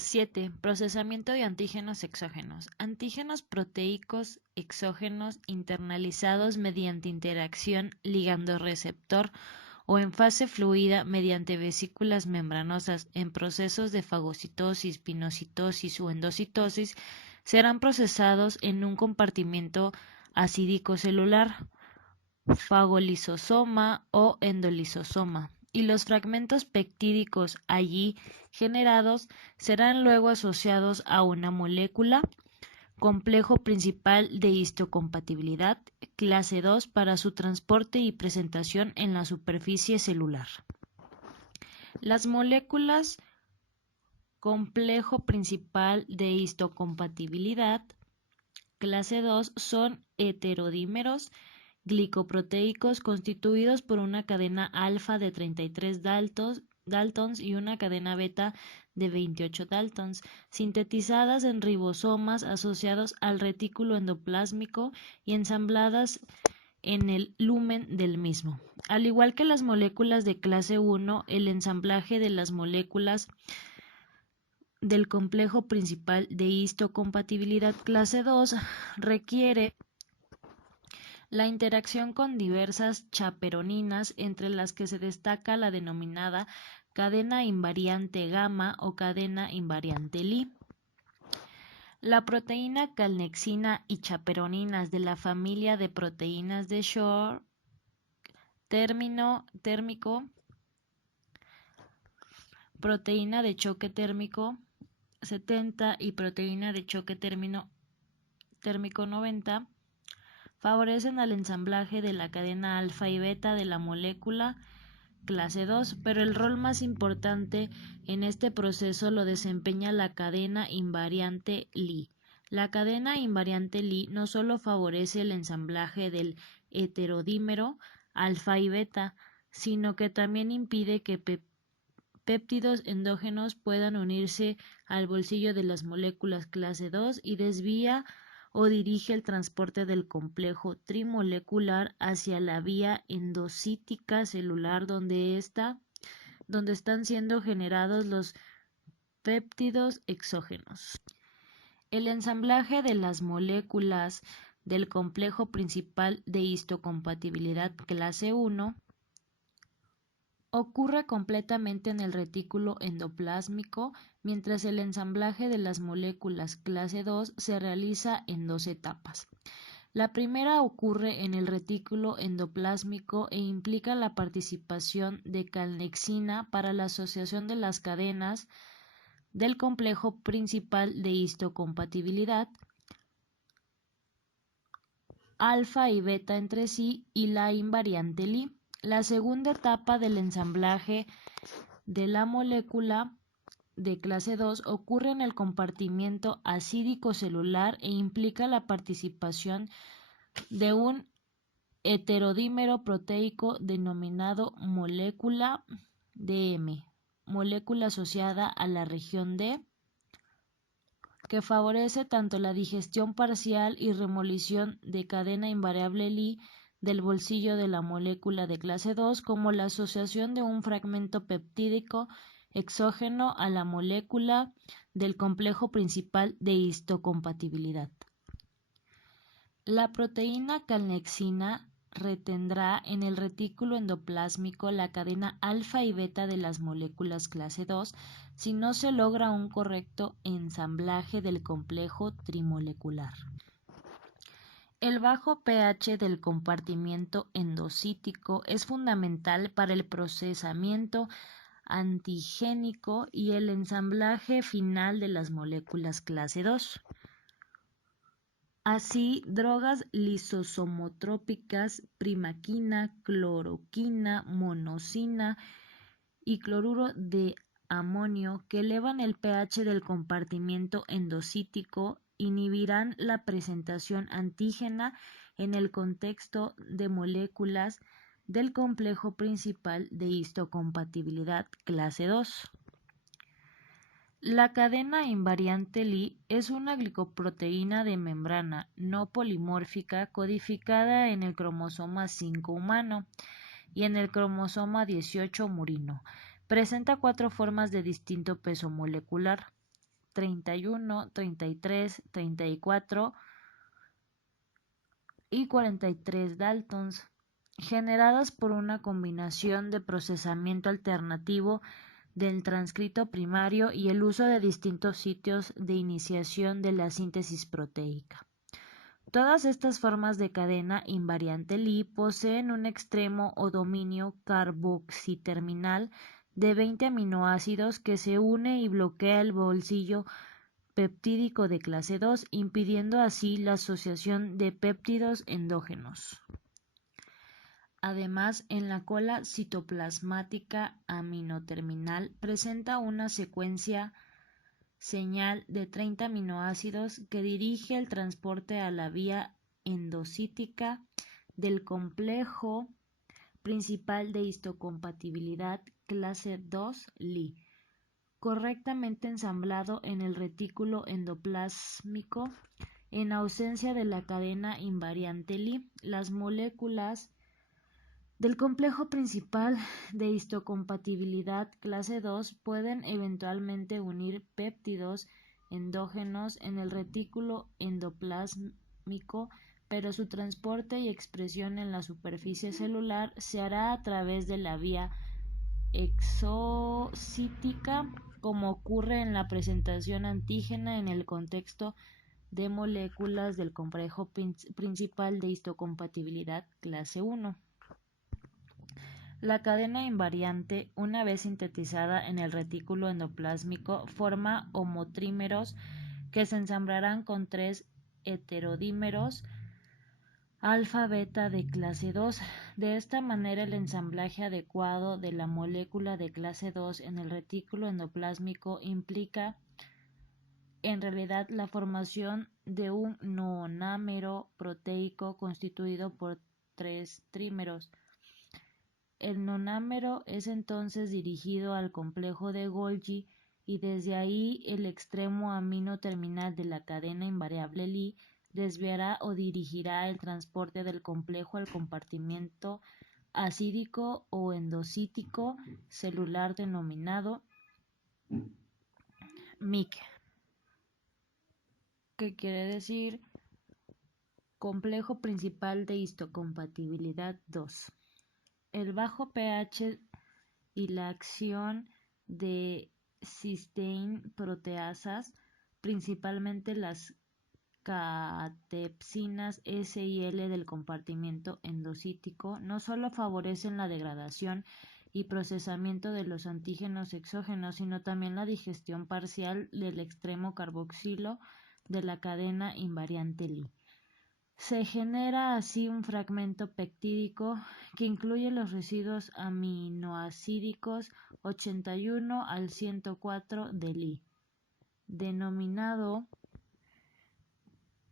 7. Procesamiento de antígenos exógenos. Antígenos proteicos exógenos internalizados mediante interacción ligando-receptor o en fase fluida mediante vesículas membranosas en procesos de fagocitosis, pinocitosis o endocitosis serán procesados en un compartimento acídico celular, fagolisosoma o endolisosoma, y los fragmentos peptídicos allí generados serán luego asociados a una molécula complejo principal de histocompatibilidad clase 2 para su transporte y presentación en la superficie celular. Las moléculas complejo principal de histocompatibilidad clase 2 son heterodímeros glicoproteicos constituidos por una cadena alfa de 33 daltons y una cadena beta de 28 daltons, sintetizadas en ribosomas asociados al retículo endoplásmico y ensambladas en el lumen del mismo. Al igual que las moléculas de clase 1, el ensamblaje de las moléculas del complejo principal de histocompatibilidad clase 2 requiere la interacción con diversas chaperoninas, entre las que se destaca la denominada cadena invariante gamma o cadena invariante Li. La proteína calnexina y chaperoninas de la familia de proteínas de Shor térmico, proteína de choque térmico 70 y proteína de choque térmico 90 favorecen al ensamblaje de la cadena alfa y beta de la molécula clase 2, pero el rol más importante en este proceso lo desempeña la cadena invariante Li. La cadena invariante Li no solo favorece el ensamblaje del heterodímero alfa y beta, sino que también impide que péptidos endógenos puedan unirse al bolsillo de las moléculas clase 2 y desvía o dirige el transporte del complejo trimolecular hacia la vía endocítica celular donde están siendo generados los péptidos exógenos. El ensamblaje de las moléculas del complejo principal de histocompatibilidad clase 1 ocurre completamente en el retículo endoplásmico, mientras el ensamblaje de las moléculas clase 2 se realiza en dos etapas. La primera ocurre en el retículo endoplásmico e implica la participación de calnexina para la asociación de las cadenas del complejo principal de histocompatibilidad alfa y beta entre sí y la invariante Li. La segunda etapa del ensamblaje de la molécula de clase 2 ocurre en el compartimiento acídico celular e implica la participación de un heterodímero proteico denominado molécula DM, molécula asociada a la región D, que favorece tanto la digestión parcial y remolición de cadena invariable Li del bolsillo de la molécula de clase 2 como la asociación de un fragmento peptídico exógeno a la molécula del complejo principal de histocompatibilidad. La proteína calnexina retendrá en el retículo endoplásmico la cadena alfa y beta de las moléculas clase 2 si no se logra un correcto ensamblaje del complejo trimolecular. El bajo pH del compartimiento endocítico es fundamental para el procesamiento antigénico y el ensamblaje final de las moléculas clase 2. Así, drogas lisosomotrópicas, primaquina, cloroquina, monosina y cloruro de amonio que elevan el pH del compartimiento endocítico inhibirán la presentación antígena en el contexto de moléculas del complejo principal de histocompatibilidad clase 2. La cadena invariante Li es una glicoproteína de membrana no polimórfica codificada en el cromosoma 5 humano y en el cromosoma 18 murino. Presenta 4 formas de distinto peso molecular. 31, 33, 34 y 43 Daltons, generadas por una combinación de procesamiento alternativo del transcrito primario y el uso de distintos sitios de iniciación de la síntesis proteica. Todas estas formas de cadena invariante Li poseen un extremo o dominio carboxiterminal de 20 aminoácidos que se une y bloquea el bolsillo peptídico de clase 2, impidiendo así la asociación de péptidos endógenos. Además, en la cola citoplasmática aminoterminal presenta una secuencia señal de 30 aminoácidos que dirige el transporte a la vía endocítica del complejo principal de histocompatibilidad clase 2 Li, correctamente ensamblado en el retículo endoplásmico. En ausencia de la cadena invariante Li, las moléculas del complejo principal de histocompatibilidad clase 2 pueden eventualmente unir péptidos endógenos en el retículo endoplásmico, pero su transporte y expresión en la superficie celular se hará a través de la vía exocítica, como ocurre en la presentación antígena en el contexto de moléculas del complejo principal de histocompatibilidad clase 1. La cadena invariante, una vez sintetizada en el retículo endoplásmico, forma homotrímeros que se ensamblarán con 3 heterodímeros alfa-beta de clase 2. De esta manera, el ensamblaje adecuado de la molécula de clase 2 en el retículo endoplásmico implica en realidad la formación de un nonámero proteico constituido por 3 trímeros. El nonámero es entonces dirigido al complejo de Golgi y desde ahí el extremo amino terminal de la cadena invariable Li desviará o dirigirá el transporte del complejo al compartimento acídico o endocítico celular denominado MIC, que quiere decir complejo principal de histocompatibilidad 2. El bajo pH y la acción de cisteína proteasas, principalmente las catepsinas S y L del compartimento endocítico, no solo favorecen la degradación y procesamiento de los antígenos exógenos, sino también la digestión parcial del extremo carboxilo de la cadena invariante Li. Se genera así un fragmento peptídico que incluye los residuos aminoácidicos 81 al 104 de Li, denominado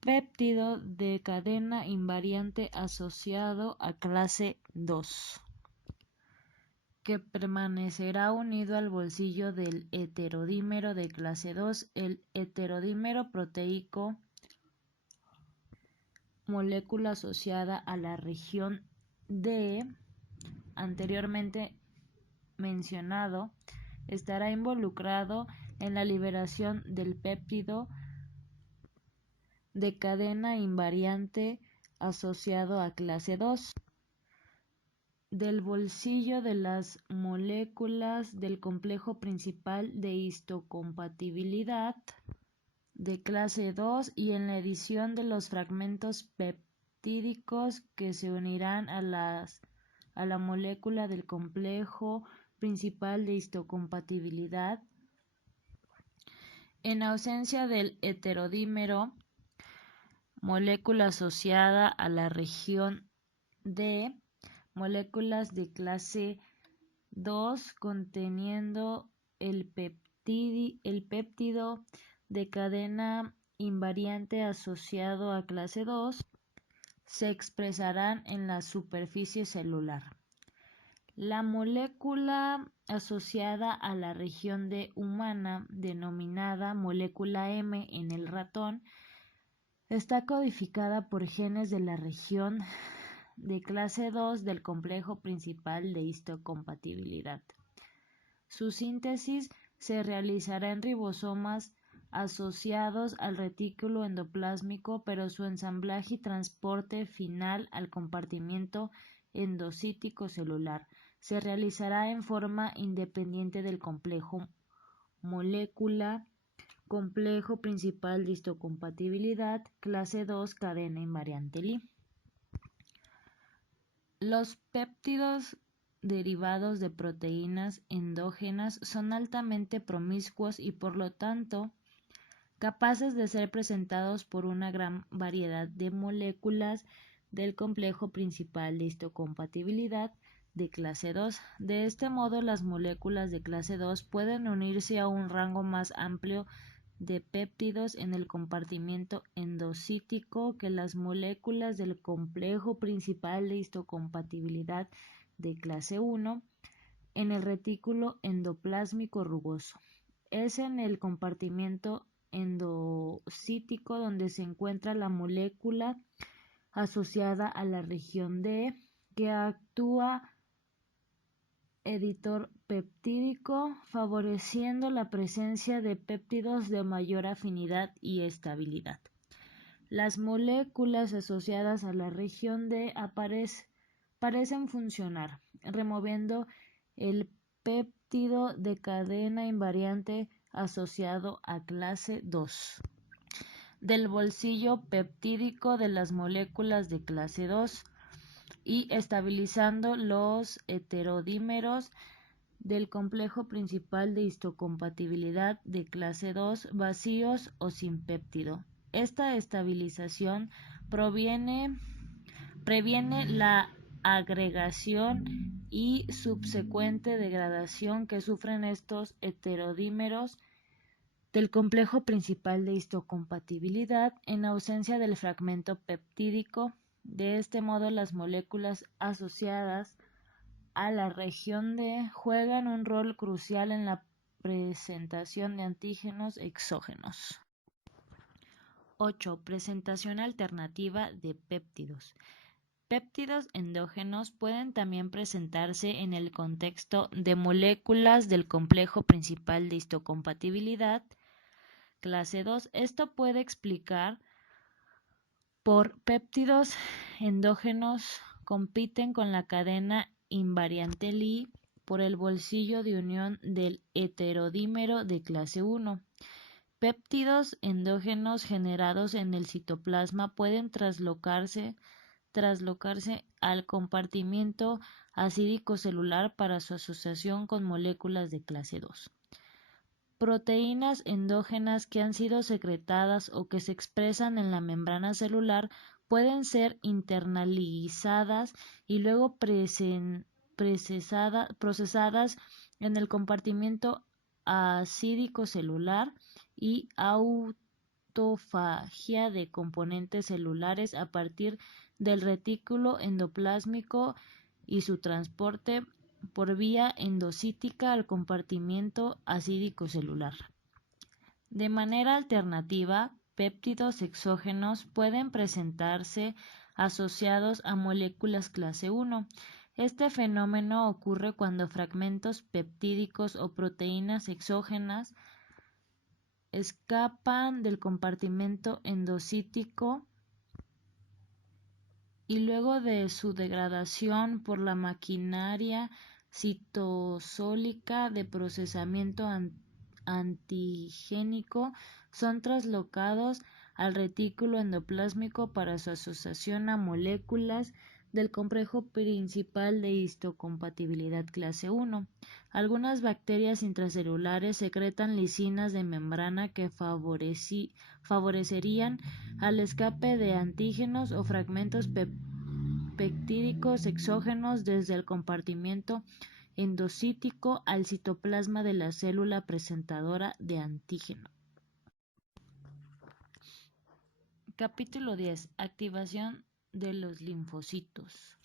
péptido de cadena invariante asociado a clase 2, que permanecerá unido al bolsillo del heterodímero de clase 2, el heterodímero proteico, molécula asociada a la región D, anteriormente mencionado, estará involucrado en la liberación del péptido de cadena invariante asociado a clase 2 del bolsillo de las moléculas del complejo principal de histocompatibilidad de clase 2 y en la edición de los fragmentos peptídicos que se unirán a la molécula del complejo principal de histocompatibilidad. En ausencia del heterodímero, molécula asociada a la región D, moléculas de clase 2 conteniendo el péptido de cadena invariante asociado a clase 2 se expresarán en la superficie celular. La molécula asociada a la región D humana, denominada molécula M en el ratón, está codificada por genes de la región de clase 2 del complejo principal de histocompatibilidad. Su síntesis se realizará en ribosomas asociados al retículo endoplásmico, pero su ensamblaje y transporte final al compartimento endocítico celular se realizará en forma independiente del complejo molécula, complejo principal de histocompatibilidad, clase 2, cadena invariante Li. Los péptidos derivados de proteínas endógenas son altamente promiscuos y por lo tanto capaces de ser presentados por una gran variedad de moléculas del complejo principal de histocompatibilidad de clase 2. De este modo, las moléculas de clase 2 pueden unirse a un rango más amplio de péptidos en el compartimiento endocítico que las moléculas del complejo principal de histocompatibilidad de clase 1 en el retículo endoplásmico rugoso. Es en el compartimiento endocítico donde se encuentra la molécula asociada a la región D que actúa editor peptídico, favoreciendo la presencia de péptidos de mayor afinidad y estabilidad. Las moléculas asociadas a la región D parecen funcionar, removiendo el péptido de cadena invariante asociado a clase 2 del bolsillo peptídico de las moléculas de clase 2 y estabilizando los heterodímeros del complejo principal de histocompatibilidad de clase 2 vacíos o sin péptido. Esta estabilización previene la agregación y subsecuente degradación que sufren estos heterodímeros del complejo principal de histocompatibilidad en ausencia del fragmento peptídico. De este modo, las moléculas asociadas a la región D juegan un rol crucial en la presentación de antígenos exógenos. 8. Presentación alternativa de péptidos. Péptidos endógenos pueden también presentarse en el contexto de moléculas del complejo principal de histocompatibilidad clase 2. Esto puede explicar por péptidos endógenos compiten con la cadena invariante Li por el bolsillo de unión del heterodímero de clase 1. Péptidos endógenos generados en el citoplasma pueden traslocarse al compartimiento acídico celular para su asociación con moléculas de clase 2. Proteínas endógenas que han sido secretadas o que se expresan en la membrana celular pueden ser internalizadas y luego procesadas en el compartimiento acídico celular y autofagia de componentes celulares a partir del retículo endoplásmico y su transporte por vía endocítica al compartimiento acídico celular. De manera alternativa, péptidos exógenos pueden presentarse asociados a moléculas clase 1. Este fenómeno ocurre cuando fragmentos peptídicos o proteínas exógenas escapan del compartimento endocítico y luego de su degradación por la maquinaria citosólica de procesamiento antigénico son traslocados al retículo endoplásmico para su asociación a moléculas del complejo principal de histocompatibilidad clase 1. Algunas bacterias intracelulares secretan lisinas de membrana que favorecerían al escape de antígenos o fragmentos peptídicos exógenos desde el compartimiento endocítico al citoplasma de la célula presentadora de antígeno. Capítulo 10. Activación de los linfocitos.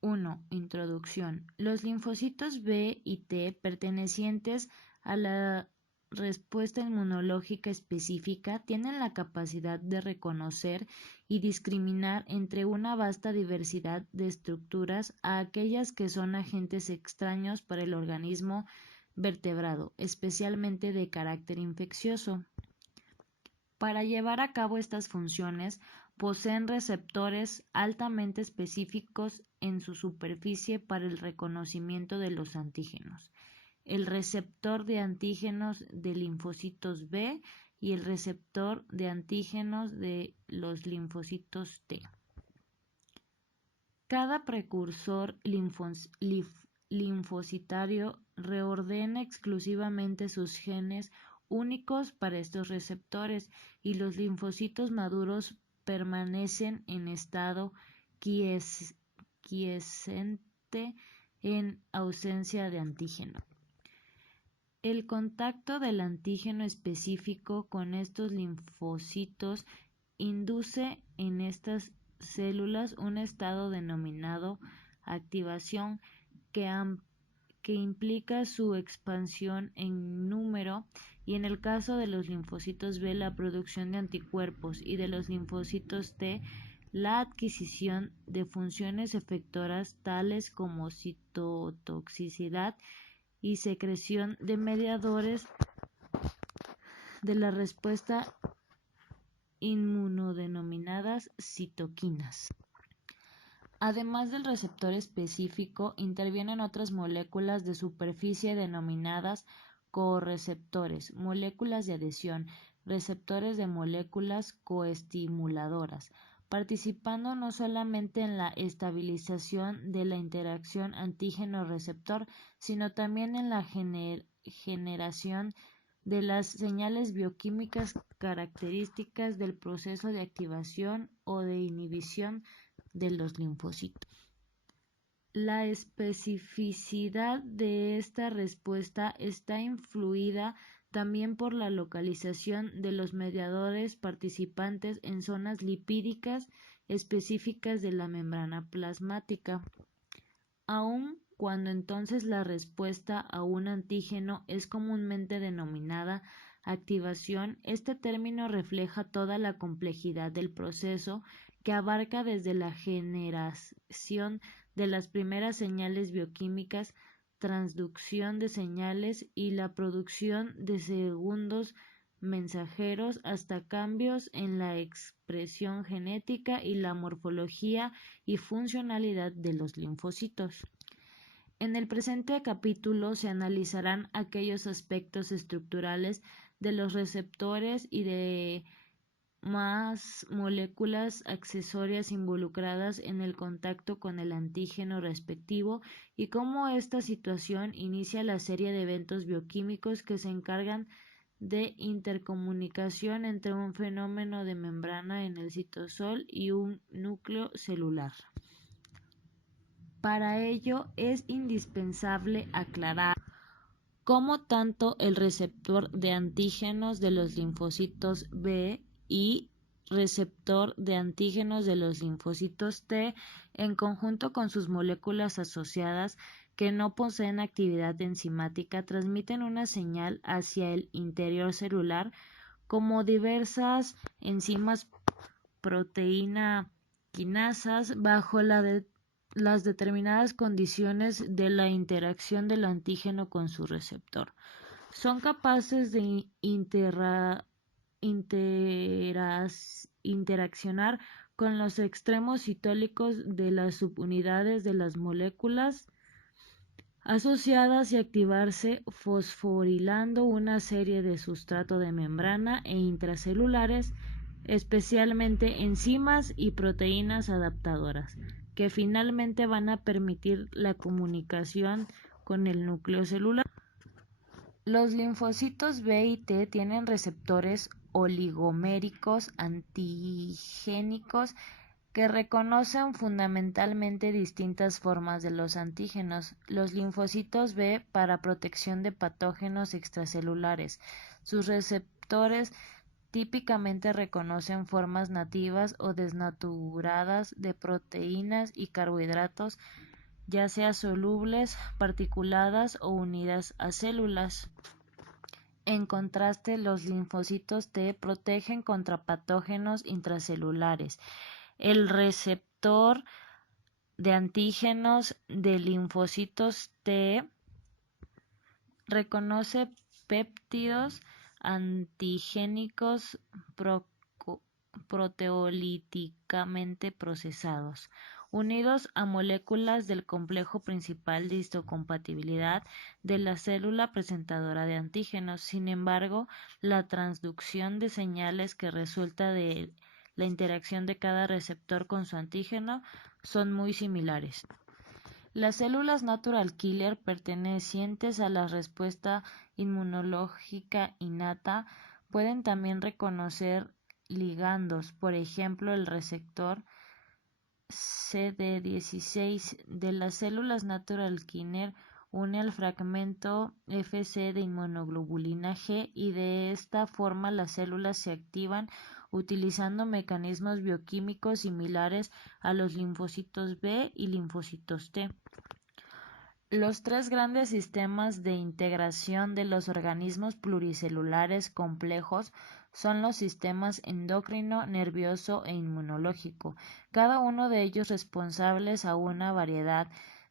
1. Introducción. Los linfocitos B y T pertenecientes a la respuesta inmunológica específica tienen la capacidad de reconocer y discriminar entre una vasta diversidad de estructuras a aquellas que son agentes extraños para el organismo vertebrado, especialmente de carácter infeccioso. Para llevar a cabo estas funciones, poseen receptores altamente específicos en su superficie para el reconocimiento de los antígenos. El receptor de antígenos de linfocitos B y el receptor de antígenos de los linfocitos T. Cada precursor linfocitario reordena exclusivamente sus genes únicos para estos receptores y los linfocitos maduros permanecen en estado quiescente en ausencia de antígeno. El contacto del antígeno específico con estos linfocitos induce en estas células un estado denominado activación que implica su expansión en número y en el caso de los linfocitos B la producción de anticuerpos y de los linfocitos T la adquisición de funciones efectoras tales como citotoxicidad y secreción de mediadores de la respuesta inmunodenominadas citoquinas. Además del receptor específico, intervienen otras moléculas de superficie denominadas correceptores, moléculas de adhesión, receptores de moléculas coestimuladoras, participando no solamente en la estabilización de la interacción antígeno-receptor, sino también en la generación de las señales bioquímicas características del proceso de activación o de inhibición de los linfocitos. La especificidad de esta respuesta está influida también por la localización de los mediadores participantes en zonas lipídicas específicas de la membrana plasmática. Aun cuando entonces la respuesta a un antígeno es comúnmente denominada activación, este término refleja toda la complejidad del proceso que abarca desde la generación de las primeras señales bioquímicas, transducción de señales y la producción de segundos mensajeros hasta cambios en la expresión genética y la morfología y funcionalidad de los linfocitos. En el presente capítulo se analizarán aquellos aspectos estructurales de los receptores y de más moléculas accesorias involucradas en el contacto con el antígeno respectivo y cómo esta situación inicia la serie de eventos bioquímicos que se encargan de intercomunicación entre un fenómeno de membrana en el citosol y un núcleo celular. Para ello es indispensable aclarar cómo tanto el receptor de antígenos de los linfocitos B y receptor de antígenos de los linfocitos T, en conjunto con sus moléculas asociadas que no poseen actividad enzimática, transmiten una señal hacia el interior celular como diversas enzimas proteína quinasas bajo las determinadas condiciones de la interacción del antígeno con su receptor. Son capaces de interaccionar con los extremos citólicos de las subunidades de las moléculas asociadas y activarse fosforilando una serie de sustrato de membrana e intracelulares, especialmente enzimas y proteínas adaptadoras, que finalmente van a permitir la comunicación con el núcleo celular. Los linfocitos B y T tienen receptores oligoméricos antigénicos que reconocen fundamentalmente distintas formas de los antígenos. Los linfocitos B para protección de patógenos extracelulares. Sus receptores típicamente reconocen formas nativas o desnaturadas de proteínas y carbohidratos, ya sea solubles, particuladas o unidas a células. En contraste, los linfocitos T protegen contra patógenos intracelulares. El receptor de antígenos de linfocitos T reconoce péptidos antigénicos proteolíticamente procesados, unidos a moléculas del complejo principal de histocompatibilidad de la célula presentadora de antígenos. Sin embargo, la transducción de señales que resulta de la interacción de cada receptor con su antígeno son muy similares. Las células natural killer pertenecientes a la respuesta inmunológica innata pueden también reconocer ligandos, por ejemplo, el receptor CD16 de las células natural killer une al fragmento Fc de inmunoglobulina G y de esta forma las células se activan utilizando mecanismos bioquímicos similares a los linfocitos B y linfocitos T. Los tres grandes sistemas de integración de los organismos pluricelulares complejos son los sistemas endocrino, nervioso e inmunológico, cada uno de ellos responsables a una variedad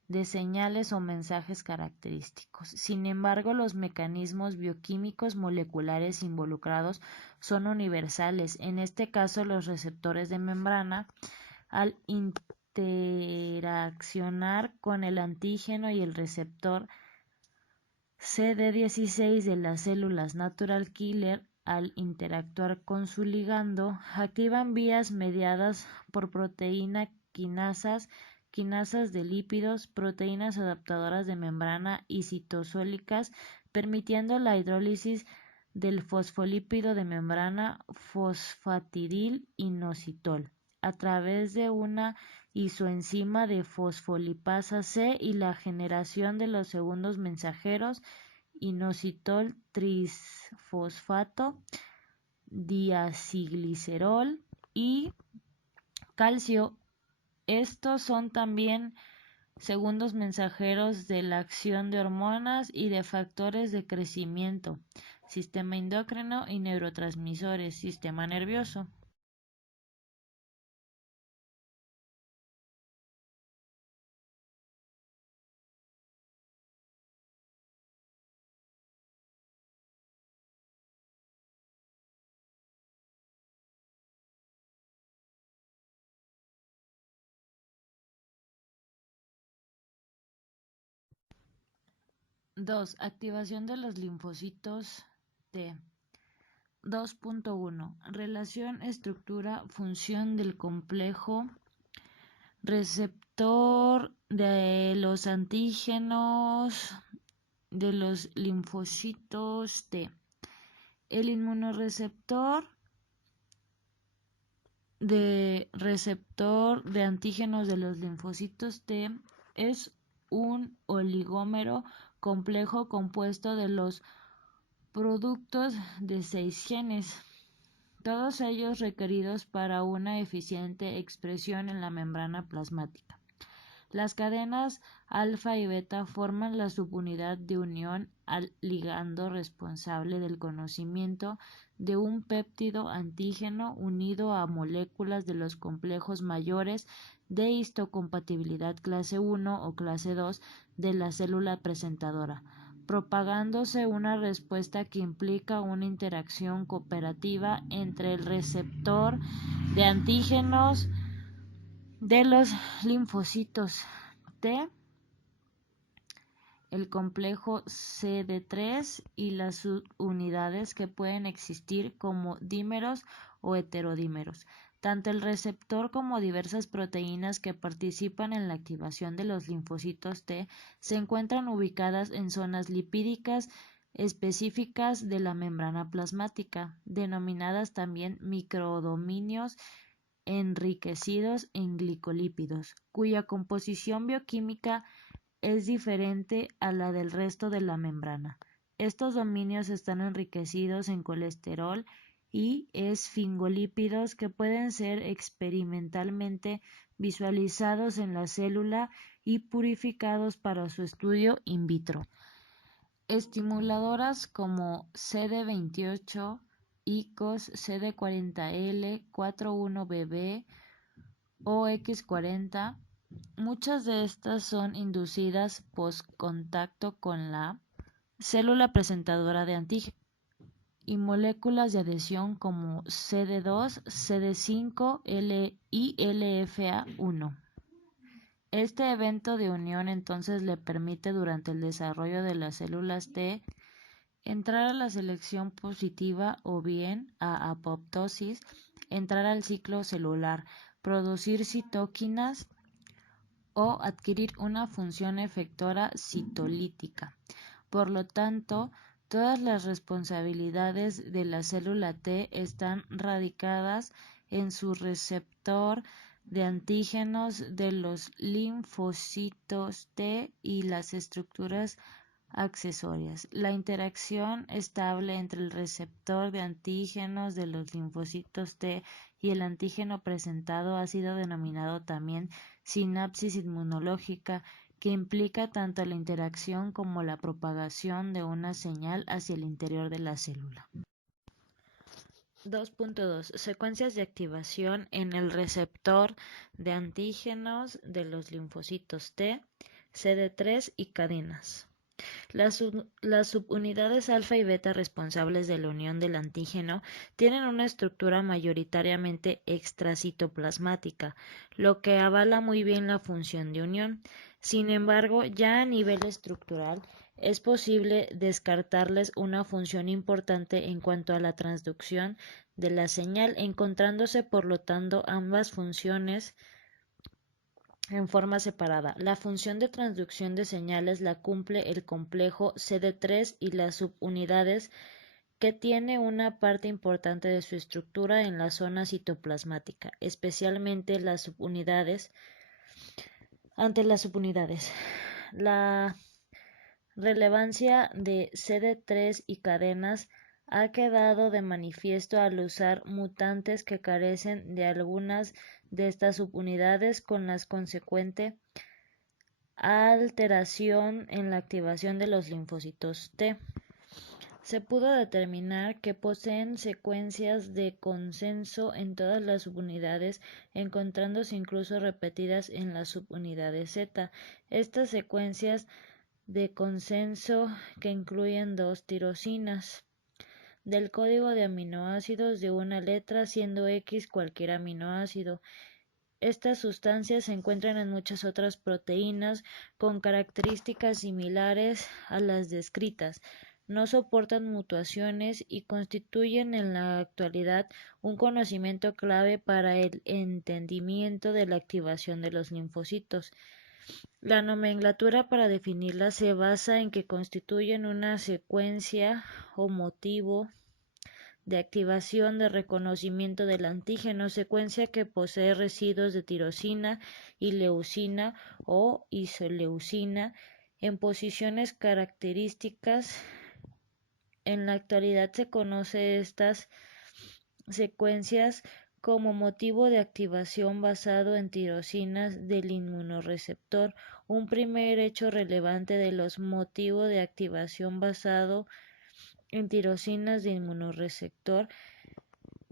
de señales o mensajes característicos. Sin embargo, los mecanismos bioquímicos moleculares involucrados son universales. En este caso, los receptores de membrana, al interaccionar con el antígeno y el receptor CD16 de las células natural killer, al interactuar con su ligando, activan vías mediadas por proteína quinasas de lípidos, proteínas adaptadoras de membrana y citosólicas, permitiendo la hidrólisis del fosfolípido de membrana fosfatidil-inositol a través de una isoenzima de fosfolipasa C y la generación de los segundos mensajeros inositol trisfosfato, diacilglicerol y calcio. Estos son también segundos mensajeros de la acción de hormonas y de factores de crecimiento, sistema endocrino y neurotransmisores, sistema nervioso. Dos. Activación de los linfocitos T. 2.1. Relación estructura-función del complejo receptor de los antígenos de los linfocitos T. El inmunoreceptor receptor de antígenos de los linfocitos T es un oligómero complejo compuesto de los productos de 6 genes, todos ellos requeridos para una eficiente expresión en la membrana plasmática. Las cadenas alfa y beta forman la subunidad de unión al ligando responsable del conocimiento de un péptido antígeno unido a moléculas de los complejos mayores de histocompatibilidad clase 1 o clase 2 de la célula presentadora, propagándose una respuesta que implica una interacción cooperativa entre el receptor de antígenos de los linfocitos T, el complejo CD3 y las subunidades que pueden existir como dímeros o heterodímeros. Tanto el receptor como diversas proteínas que participan en la activación de los linfocitos T se encuentran ubicadas en zonas lipídicas específicas de la membrana plasmática, denominadas también microdominios enriquecidos en glicolípidos, cuya composición bioquímica es diferente a la del resto de la membrana. Estos dominios están enriquecidos en colesterol y esfingolípidos que pueden ser experimentalmente visualizados en la célula y purificados para su estudio in vitro. Estimuladoras como CD28, ICOS, CD40L, 41BB o X40, muchas de estas son inducidas post contacto con la célula presentadora de antígeno y moléculas de adhesión como CD2, CD5 y LFA1. Este evento de unión entonces le permite durante el desarrollo de las células T entrar a la selección positiva o bien a apoptosis, entrar al ciclo celular, producir citoquinas o adquirir una función efectora citolítica. Por lo tanto, todas las responsabilidades de la célula T están radicadas en su receptor de antígenos de los linfocitos T y las estructuras accesorias. La interacción estable entre el receptor de antígenos de los linfocitos T y el antígeno presentado ha sido denominado también sinapsis inmunológica, que implica tanto la interacción como la propagación de una señal hacia el interior de la célula. 2.2. Secuencias de activación en el receptor de antígenos de los linfocitos T, CD3 y cadenas. Las subunidades alfa y beta responsables de la unión del antígeno tienen una estructura mayoritariamente extracitoplasmática, lo que avala muy bien la función de unión. Sin embargo, ya a nivel estructural, es posible descartarles una función importante en cuanto a la transducción de la señal, encontrándose por lo tanto ambas funciones en forma separada. La función de transducción de señales la cumple el complejo CD3 y las subunidades, que tiene una parte importante de su estructura en la zona citoplasmática, especialmente las subunidades. Ante las subunidades, la relevancia de CD3 y cadenas ha quedado de manifiesto al usar mutantes que carecen de algunas de estas subunidades, con la consecuente alteración en la activación de los linfocitos T. Se pudo determinar que poseen secuencias de consenso en todas las subunidades, encontrándose incluso repetidas en las subunidades Z. Estas secuencias de consenso, que incluyen 2 tirosinas del código de aminoácidos de una letra, siendo X cualquier aminoácido. Estas sustancias se encuentran en muchas otras proteínas con características similares a las descritas. No soportan mutaciones y constituyen en la actualidad un conocimiento clave para el entendimiento de la activación de los linfocitos. La nomenclatura para definirlas se basa en que constituyen una secuencia o motivo de activación de reconocimiento del antígeno, secuencia que posee residuos de tirosina y leucina o isoleucina en posiciones características. En la actualidad se conoce estas secuencias como motivo de activación basado en tirosinas del inmunoreceptor. Un primer hecho relevante de los motivos de activación basado en tirosinas de inmunoreceptor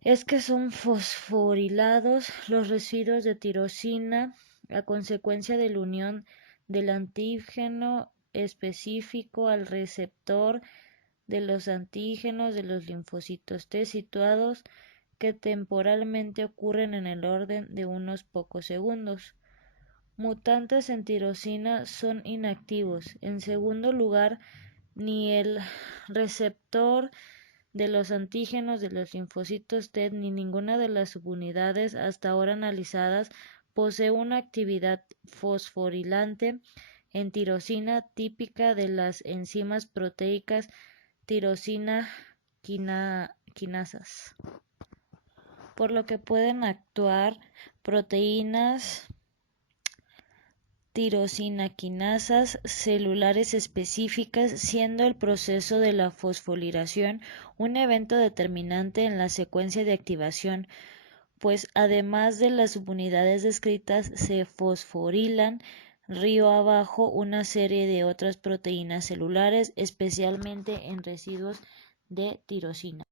es que son fosforilados los residuos de tirosina a consecuencia de la unión del antígeno específico al receptor de los antígenos de los linfocitos T situados, que temporalmente ocurren en el orden de unos pocos segundos. Mutantes en tirosina son inactivos. En segundo lugar, ni el receptor de los antígenos de los linfocitos T ni ninguna de las subunidades hasta ahora analizadas posee una actividad fosforilante en tirosina típica de las enzimas proteicas tirosina quinasas, por lo que pueden actuar proteínas tirosina quinasas celulares específicas, siendo el proceso de la fosforilación un evento determinante en la secuencia de activación, pues además de las subunidades descritas, se fosforilan río abajo una serie de otras proteínas celulares, especialmente en residuos de tirosina.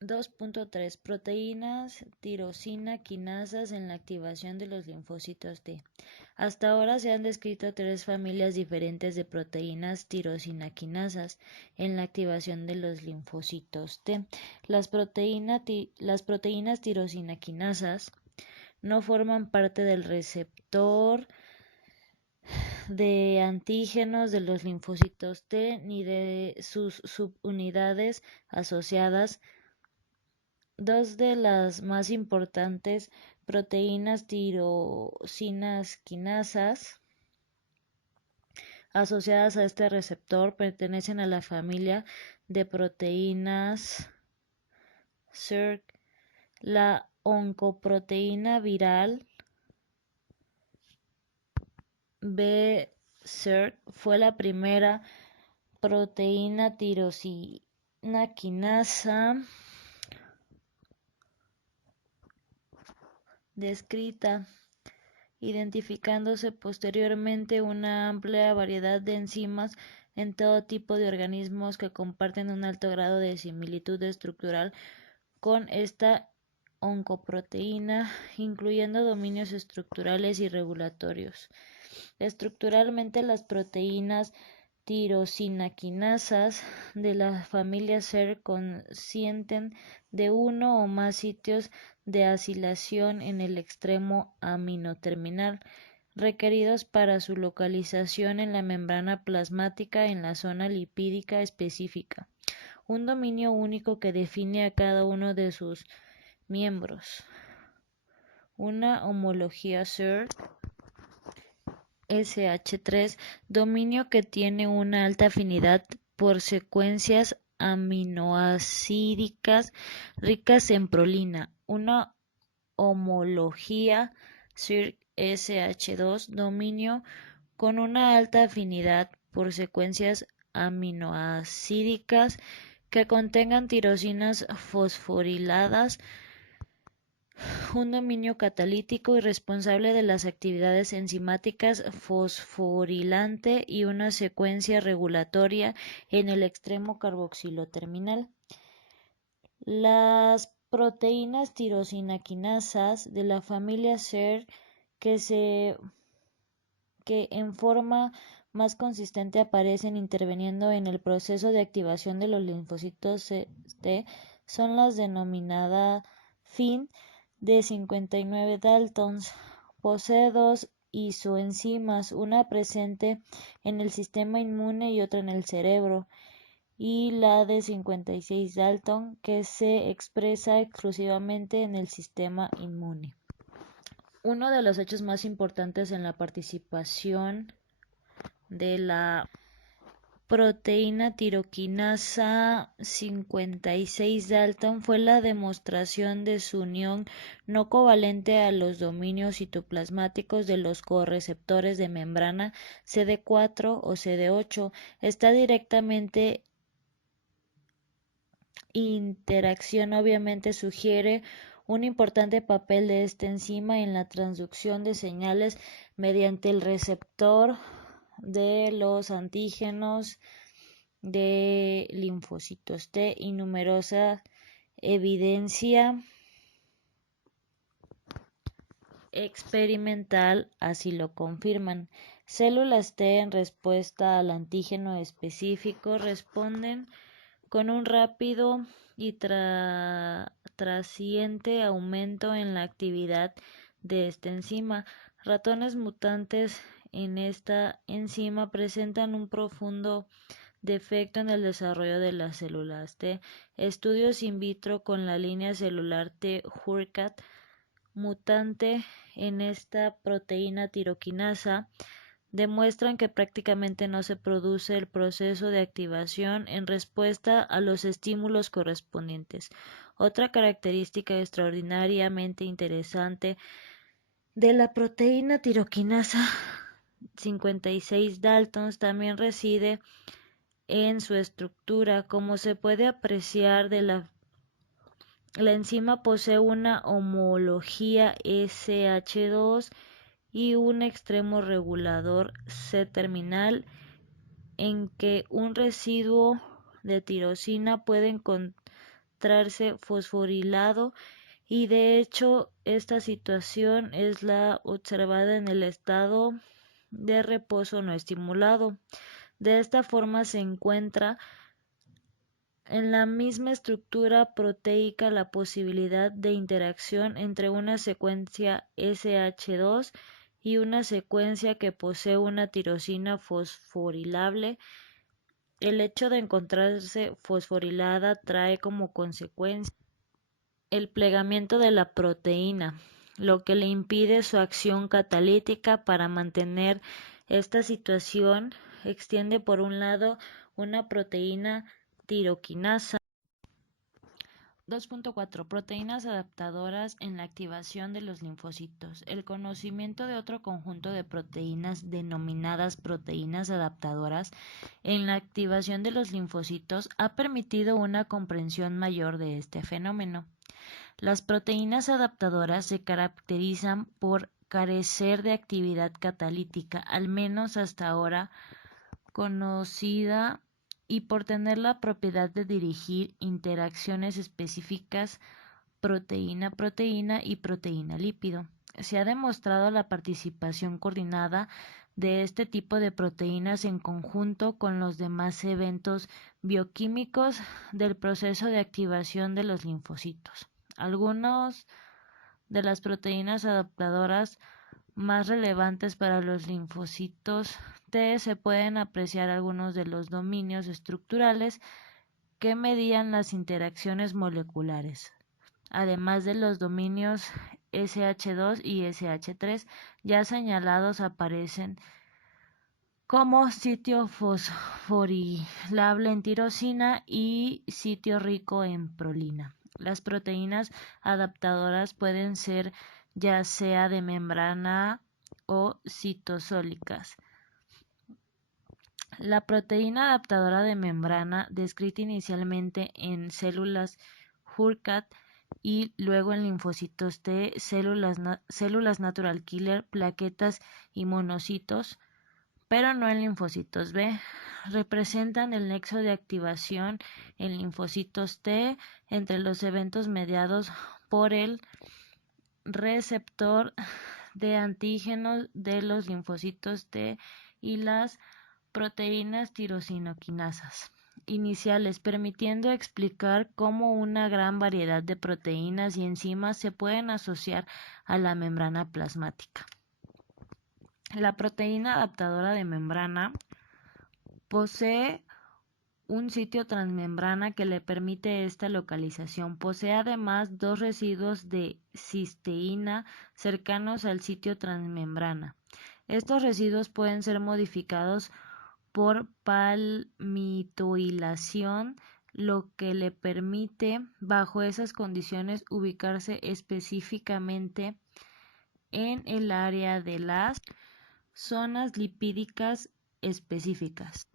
2.3. Proteínas tirosina quinasas en la activación de los linfocitos T. Hasta ahora se han descrito tres familias diferentes de proteínas tirosina-quinasas en la activación de los linfocitos T. Las proteínas tirosina-quinasas no forman parte del receptor de antígenos de los linfocitos T ni de sus subunidades asociadas. Dos de las más importantes proteínas tirosinas quinasas asociadas a este receptor pertenecen a la familia de proteínas SERC. La oncoproteína viral B-SERC fue la primera proteína tirosina quinasa descrita, identificándose posteriormente una amplia variedad de enzimas en todo tipo de organismos que comparten un alto grado de similitud estructural con esta oncoproteína, incluyendo dominios estructurales y regulatorios. Estructuralmente, las proteínas tirosinaquinasas de la familia SERC consisten de uno o más sitios de asilación en el extremo aminoterminal, requeridos para su localización en la membrana plasmática en la zona lipídica específica, un dominio único que define a cada uno de sus miembros. Una homología SERC SH3, dominio que tiene una alta afinidad por secuencias aminoácidicas ricas en prolina. Una homología SIRC SH2, dominio con una alta afinidad por secuencias aminoácidicas que contengan tirosinas fosforiladas, un dominio catalítico y responsable de las actividades enzimáticas fosforilante y una secuencia regulatoria en el extremo carboxilo terminal. Las proteínas tirosinaquinasas de la familia SER que en forma más consistente aparecen interviniendo en el proceso de activación de los linfocitos T son las denominadas FIN de 59 Daltons. Posee dos isoenzimas, una presente en el sistema inmune y otra en el cerebro, y la de 56 Dalton, que se expresa exclusivamente en el sistema inmune. Uno de los hechos más importantes en la participación de la proteína tiroquinasa 56 Dalton fue la demostración de su unión no covalente a los dominios citoplasmáticos de los correceptores de membrana CD4 o CD8. Esta directamente interacción obviamente sugiere un importante papel de esta enzima en la transducción de señales mediante el receptor de los antígenos de linfocitos T, y numerosa evidencia experimental así lo confirman. Células T en respuesta al antígeno específico responden con un rápido y trasciente aumento en la actividad de esta enzima. Ratones mutantes en esta enzima presentan un profundo defecto en el desarrollo de las células T. Estudios in vitro con la línea celular T-Hurkat mutante en esta proteína tiroquinasa demuestran que prácticamente no se produce el proceso de activación en respuesta a los estímulos correspondientes. Otra característica extraordinariamente interesante de la proteína tiroquinasa 56 Daltons también reside en su estructura. Como se puede apreciar la enzima posee una homología SH2 y un extremo regulador C-terminal en que un residuo de tirosina puede encontrarse fosforilado y de hecho esta situación es la observada en el estado de reposo no estimulado. De esta forma se encuentra en la misma estructura proteica la posibilidad de interacción entre una secuencia SH2 y una secuencia que posee una tirosina fosforilable. El hecho de encontrarse fosforilada trae como consecuencia el plegamiento de la proteína, lo que le impide su acción catalítica. Para mantener esta situación, extiende por un lado una proteína tiroquinasa. 2.4. Proteínas adaptadoras en la activación de los linfocitos. El conocimiento de otro conjunto de proteínas denominadas proteínas adaptadoras en la activación de los linfocitos ha permitido una comprensión mayor de este fenómeno. Las proteínas adaptadoras se caracterizan por carecer de actividad catalítica, al menos hasta ahora conocida, y por tener la propiedad de dirigir interacciones específicas proteína-proteína y proteína-lípido. Se ha demostrado la participación coordinada de este tipo de proteínas en conjunto con los demás eventos bioquímicos del proceso de activación de los linfocitos. Algunas de las proteínas adaptadoras más relevantes para los linfocitos T se pueden apreciar algunos de los dominios estructurales que medían las interacciones moleculares, además de los dominios SH2 y SH3 ya señalados. Aparecen como sitio fosforilable en tirosina y sitio rico en prolina. Las proteínas adaptadoras pueden ser ya sea de membrana o citosólicas. La proteína adaptadora de membrana, descrita inicialmente en células Hurkat y luego en linfocitos T, células natural killer, plaquetas y monocitos, pero no en linfocitos B, representan el nexo de activación en linfocitos T entre los eventos mediados por el receptor de antígenos de los linfocitos T y las proteínas tirosinoquinasas iniciales, permitiendo explicar cómo una gran variedad de proteínas y enzimas se pueden asociar a la membrana plasmática. La proteína adaptadora de membrana posee un sitio transmembrana que le permite esta localización. Posee además dos residuos de cisteína cercanos al sitio transmembrana. Estos residuos pueden ser modificados por palmitoilación, lo que le permite, bajo esas condiciones, ubicarse específicamente en el área de las zonas lipídicas específicas.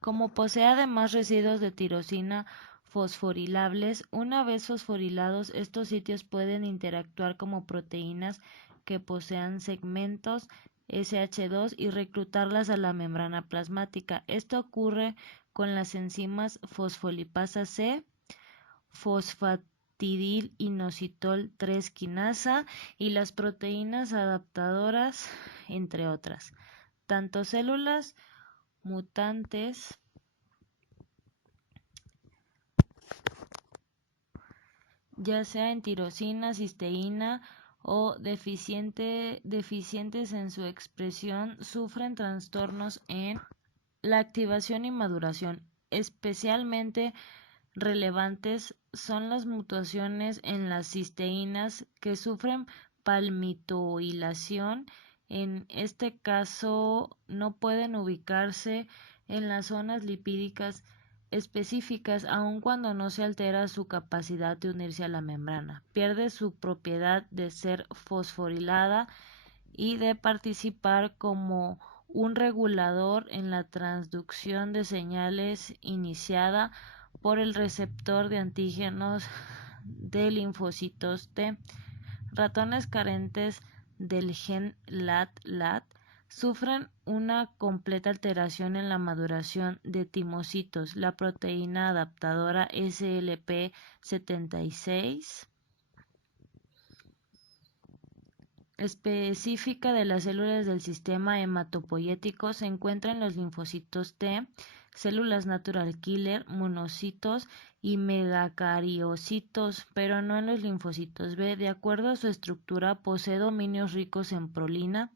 Como posee además residuos de tirosina fosforilables, una vez fosforilados, estos sitios pueden interactuar como proteínas que posean segmentos SH2 y reclutarlas a la membrana plasmática. Esto ocurre con las enzimas fosfolipasa C, fosfatidil-inositol 3 quinasa y las proteínas adaptadoras, entre otras. Tanto células mutantes ya sea en tirosina, cisteína o deficientes en su expresión, sufren trastornos en la activación y maduración. Especialmente relevantes son las mutaciones en las cisteínas que sufren palmitoilación. En este caso no pueden ubicarse en las zonas lipídicas específicas, aun cuando no se altera su capacidad de unirse a la membrana. Pierde su propiedad de ser fosforilada y de participar como un regulador en la transducción de señales iniciada por el receptor de antígenos de linfocitos T. Ratones carentes del gen LAT-LAT sufren una completa alteración en la maduración de timocitos. La proteína adaptadora SLP76 específica de las células del sistema hematopoyético se encuentra en los linfocitos T, células natural killer, monocitos y megacariocitos, pero no en los linfocitos B. De acuerdo a su estructura, posee dominios ricos en prolina,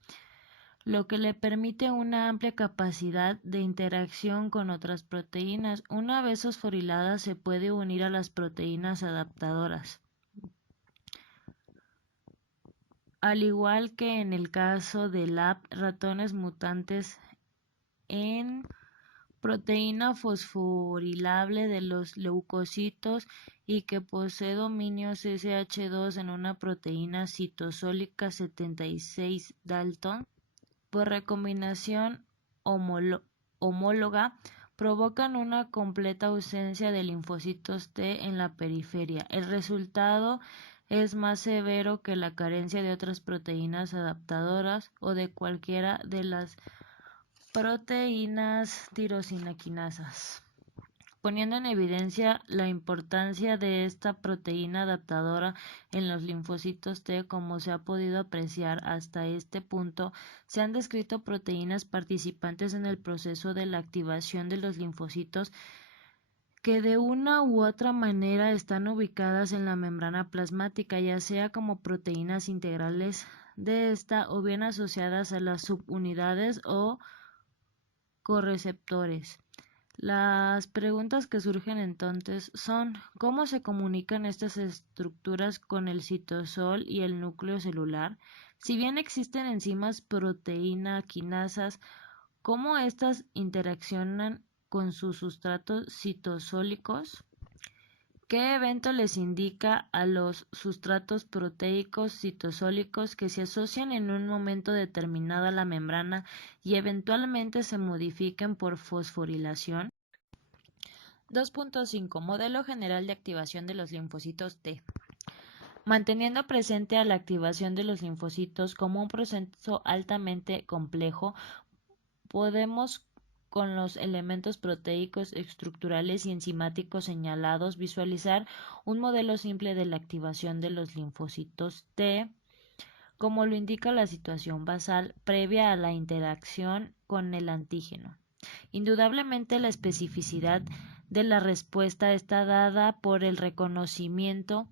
lo que le permite una amplia capacidad de interacción con otras proteínas. Una vez fosforilada, se puede unir a las proteínas adaptadoras. Al igual que en el caso de ratones mutantes en proteína fosforilable de los leucocitos y que posee dominios SH2 en una proteína citosólica 76 Dalton, por recombinación homóloga, provocan una completa ausencia de linfocitos T en la periferia. El resultado es más severo que la carencia de otras proteínas adaptadoras o de cualquiera de las proteínas tirosina-quinasas, poniendo en evidencia la importancia de esta proteína adaptadora en los linfocitos T. Como se ha podido apreciar hasta este punto, se han descrito proteínas participantes en el proceso de la activación de los linfocitos que de una u otra manera están ubicadas en la membrana plasmática, ya sea como proteínas integrales de esta o bien asociadas a las subunidades o correceptores. Las preguntas que surgen entonces son: ¿cómo se comunican estas estructuras con el citosol y el núcleo celular? Si bien existen enzimas proteína quinasas, ¿cómo estas interaccionan con sus sustratos citosólicos? ¿Qué evento les indica a los sustratos proteicos citosólicos que se asocian en un momento determinado a la membrana y eventualmente se modifiquen por fosforilación? 2.5. Modelo general de activación de los linfocitos T. Manteniendo presente a la activación de los linfocitos como un proceso altamente complejo, podemos, con los elementos proteicos, estructurales y enzimáticos señalados, visualizar un modelo simple de la activación de los linfocitos T, como lo indica la situación basal previa a la interacción con el antígeno. Indudablemente, la especificidad de la respuesta está dada por el reconocimiento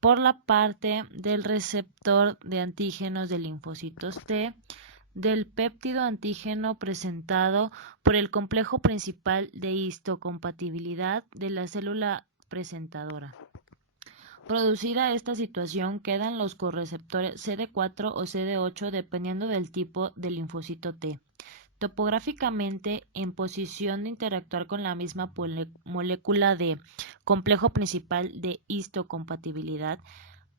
por la parte del receptor de antígenos de linfocitos T del péptido antígeno presentado por el complejo principal de histocompatibilidad de la célula presentadora. Producida esta situación, quedan los correceptores CD4 o CD8 dependiendo del tipo de linfocito T, topográficamente en posición de interactuar con la misma molécula de complejo principal de histocompatibilidad,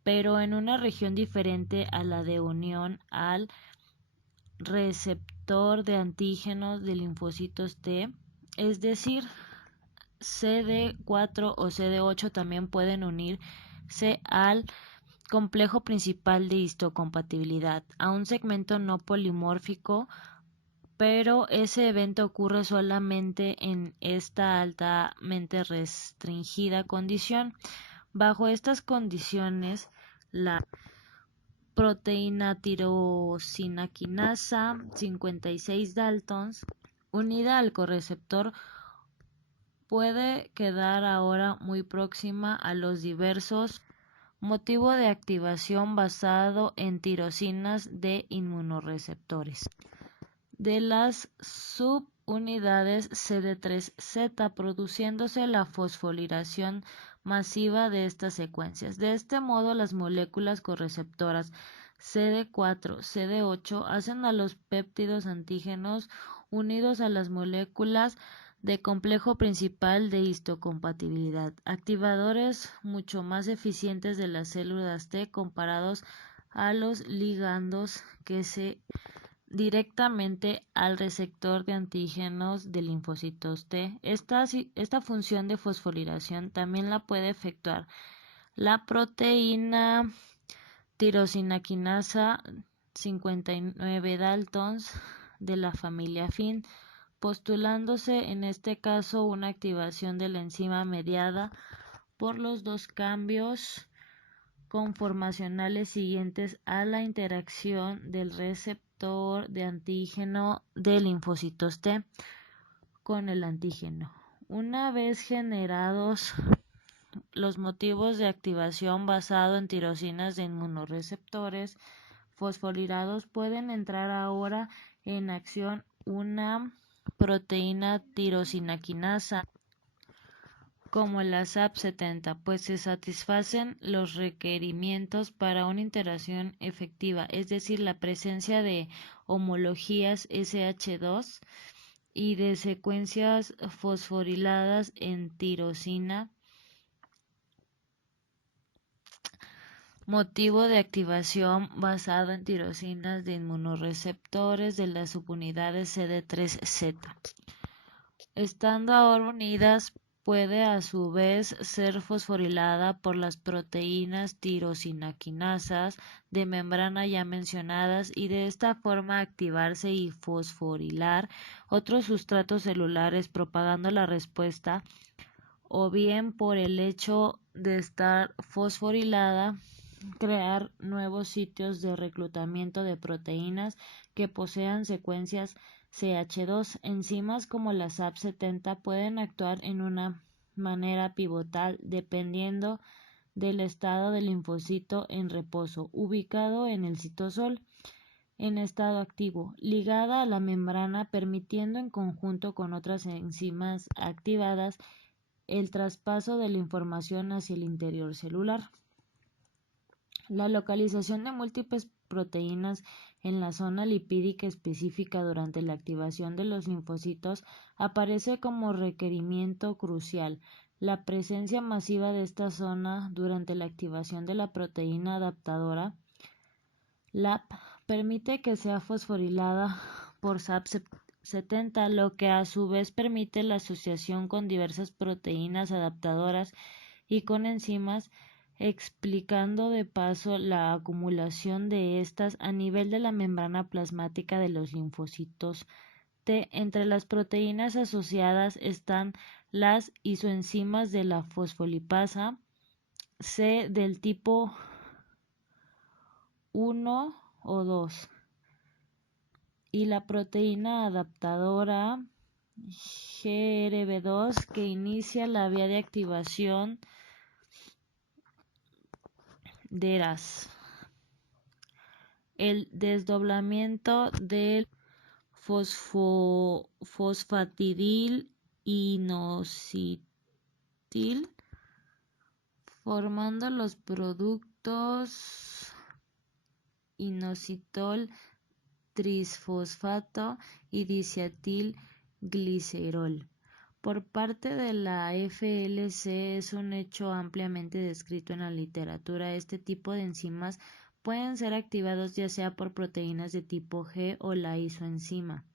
pero en una región diferente a la de unión al receptor de antígenos de linfocitos T, es decir, CD4 o CD8 también pueden unirse al complejo principal de histocompatibilidad, a un segmento no polimórfico, pero ese evento ocurre solamente en esta altamente restringida condición. Bajo estas condiciones, la proteína tirosina quinasa 56 Daltons, unida al correceptor, puede quedar ahora muy próxima a los diversos motivo de activación basado en tirosinas de inmunoreceptores de las subunidades CD3Z, produciéndose la fosforilación masiva de estas secuencias. De este modo, las moléculas correceptoras CD4, CD8 hacen a los péptidos antígenos unidos a las moléculas de complejo principal de histocompatibilidad, activadores mucho más eficientes de las células T comparados a los ligandos que se directamente al receptor de antígenos de linfocitos T. Esta función de fosforilación también la puede efectuar la proteína tirosina quinasa 59 Daltons de la familia FIN, postulándose en este caso una activación de la enzima mediada por los dos cambios conformacionales siguientes a la interacción del receptor de antígeno de linfocitos T con el antígeno. Una vez generados los motivos de activación basado en tirosinas de inmunoreceptores fosforilados, pueden entrar ahora en acción una proteína tirosina quinasa como la SAP70, pues se satisfacen los requerimientos para una interacción efectiva, es decir, la presencia de homologías SH2 y de secuencias fosforiladas en tirosina, motivo de activación basado en tirosinas de inmunoreceptores de las subunidades CD3Z. Estando ahora unidas, puede a su vez ser fosforilada por las proteínas tirosina-quinasas de membrana ya mencionadas y de esta forma activarse y fosforilar otros sustratos celulares propagando la respuesta, o bien por el hecho de estar fosforilada, crear nuevos sitios de reclutamiento de proteínas que posean secuencias CH2. Enzimas como la SAP70 pueden actuar en una manera pivotal dependiendo del estado del linfocito en reposo, ubicado en el citosol, en estado activo, ligada a la membrana, permitiendo en conjunto con otras enzimas activadas el traspaso de la información hacia el interior celular. La localización de múltiples proteínas en la zona lipídica específica durante la activación de los linfocitos aparece como requerimiento crucial. La presencia masiva de esta zona durante la activación de la proteína adaptadora LAP permite que sea fosforilada por SAP70, lo que a su vez permite la asociación con diversas proteínas adaptadoras y con enzimas, explicando de paso la acumulación de estas a nivel de la membrana plasmática de los linfocitos T. Entre las proteínas asociadas están las isoenzimas de la fosfolipasa C del tipo 1 o 2 y la proteína adaptadora GRB2 que inicia la vía de activación de ERAS. El desdoblamiento del fosfatidil inositol formando los productos inositol trisfosfato y diacetilglicerol. Por parte de la FLC es un hecho ampliamente descrito en la literatura. Este tipo de enzimas pueden ser activados ya sea por proteínas de tipo G o la isoenzima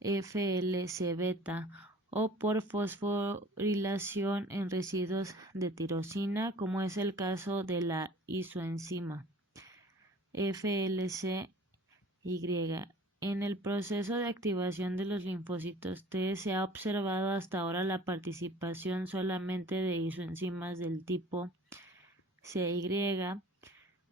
FLC-beta o por fosforilación en residuos de tirosina, como es el caso de la isoenzima FLC-Y. En el proceso de activación de los linfocitos T se ha observado hasta ahora la participación solamente de isoenzimas del tipo CY.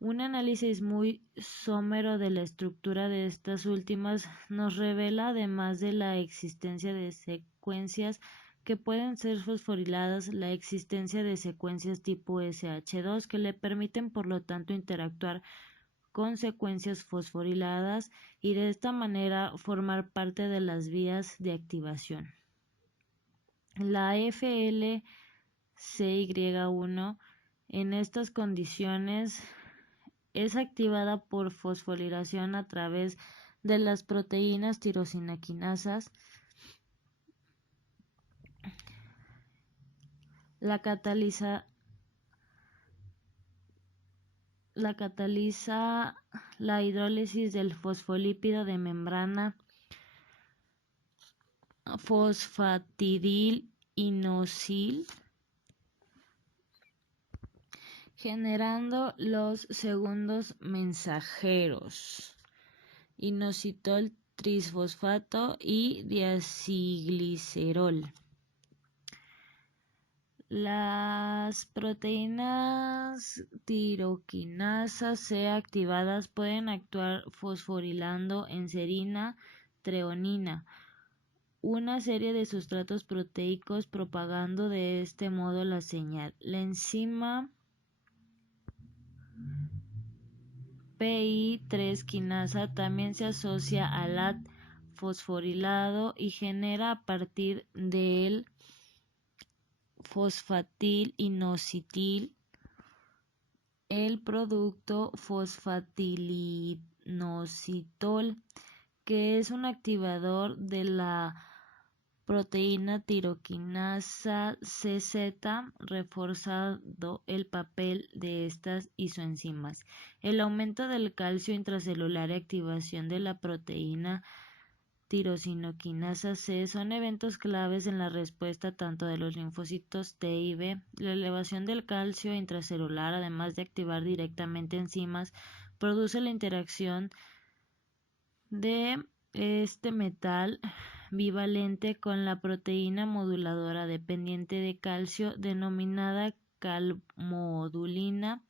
Un análisis muy somero de la estructura de estas últimas nos revela, además de la existencia de secuencias que pueden ser fosforiladas, la existencia de secuencias tipo SH2 que le permiten por lo tanto interactuar con secuencias fosforiladas y de esta manera formar parte de las vías de activación. La FLCY1 en estas condiciones es activada por fosforilación a través de las proteínas tirosina quinasas. La cataliza la hidrólisis del fosfolípido de membrana fosfatidil inositol, generando los segundos mensajeros inositol trisfosfato y diacilglicerol. Las proteínas tiroquinasa C activadas pueden actuar fosforilando en serina, treonina, una serie de sustratos proteicos, propagando de este modo la señal. La enzima PI3 quinasa también se asocia al LAT fosforilado y genera a partir del fosfatilinositol el producto fosfatilinositol, que es un activador de la proteína tiroquinasa CZ, reforzando el papel de estas isoenzimas. El aumento del calcio intracelular y activación de la proteína tirosinoquinasa C son eventos claves en la respuesta tanto de los linfocitos T y B. La elevación del calcio intracelular, además de activar directamente enzimas, produce la interacción de este metal bivalente con la proteína moduladora dependiente de calcio denominada calmodulina.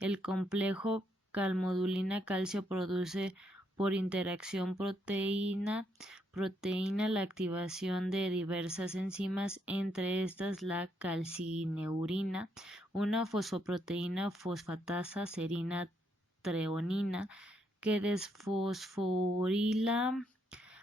El complejo calmodulina-calcio produce por interacción proteína la activación de diversas enzimas, entre estas la calcineurina, una fosfoproteína fosfatasa serina treonina, que desfosforila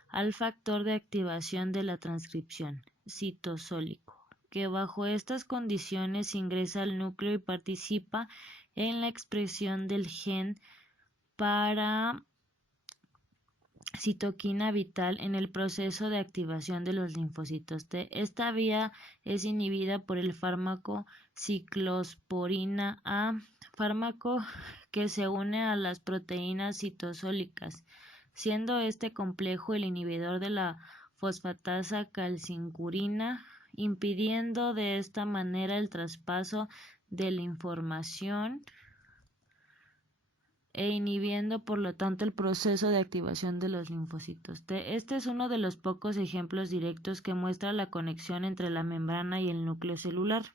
al factor de activación de la transcripción citosólico, que bajo estas condiciones ingresa al núcleo y participa en la expresión del gen para citoquina vital en el proceso de activación de los linfocitos T. Esta vía es inhibida por el fármaco ciclosporina A, fármaco que se une a las proteínas citosólicas, siendo este complejo el inhibidor de la fosfatasa calcincurina, impidiendo de esta manera el traspaso de la información e inhibiendo por lo tanto el proceso de activación de los linfocitos T. Este es uno de los pocos ejemplos directos que muestra la conexión entre la membrana y el núcleo celular.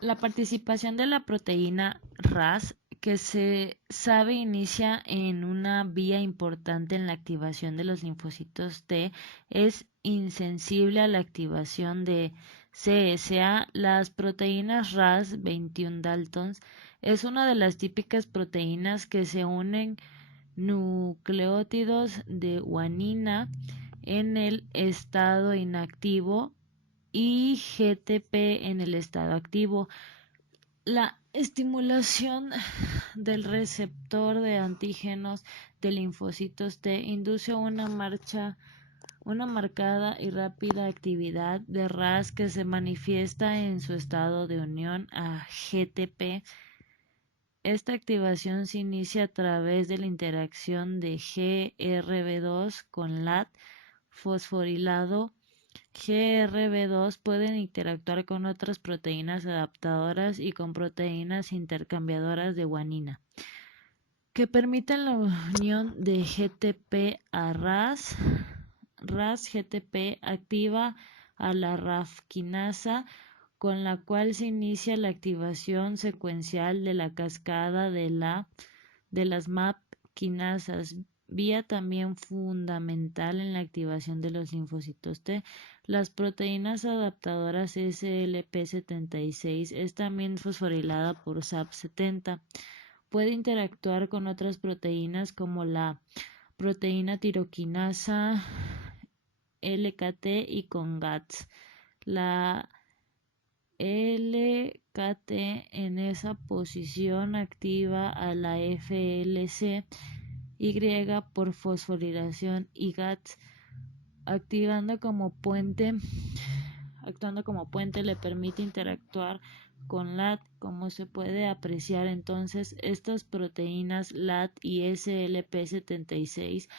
La participación de la proteína Ras, que se sabe inicia en una vía importante en la activación de los linfocitos T, es insensible a la activación de CSA. Las proteínas Ras 21 Daltons es una de las típicas proteínas que se unen nucleótidos de guanina en el estado inactivo y GTP en el estado activo. La estimulación del receptor de antígenos de linfocitos T induce una marcada y rápida actividad de Ras que se manifiesta en su estado de unión a GTP. Esta activación se inicia a través de la interacción de GRB2 con LAT fosforilado. GRB2 pueden interactuar con otras proteínas adaptadoras y con proteínas intercambiadoras de guanina, que permiten la unión de GTP a Ras. Ras-GTP activa a la RAF quinasa, con la cual se inicia la activación secuencial de la cascada de las MAP quinasas, vía también fundamental en la activación de los linfocitos T. Las proteínas adaptadoras SLP76 es también fosforilada por SAP70. Puede interactuar con otras proteínas como la proteína tiroquinasa LKT y con GATS. La LKT en esa posición activa a la FLC Y por fosforilación y GATS actuando como puente le permite interactuar con LAT. Como se puede apreciar entonces, estas proteínas LAT y SLP76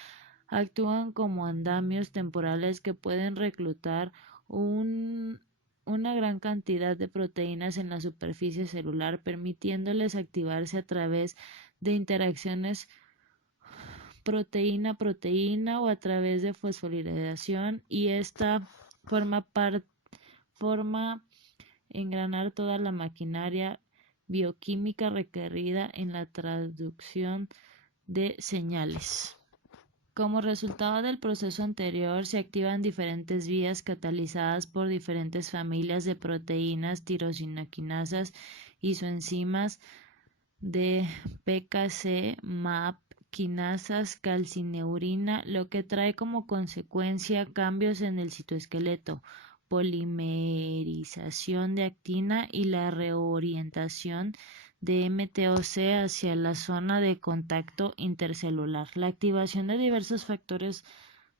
actúan como andamios temporales que pueden reclutar una gran cantidad de proteínas en la superficie celular, permitiéndoles activarse a través de interacciones proteína-proteína o a través de fosforilación, y esta forma engranar toda la maquinaria bioquímica requerida en la traducción de señales. Como resultado del proceso anterior, se activan diferentes vías catalizadas por diferentes familias de proteínas tirosinoquinasas isoenzimas de PKC, MAP, quinasas, calcineurina, lo que trae como consecuencia cambios en el citoesqueleto, polimerización de actina y la reorientación de MTOC hacia la zona de contacto intercelular. La activación de diversos factores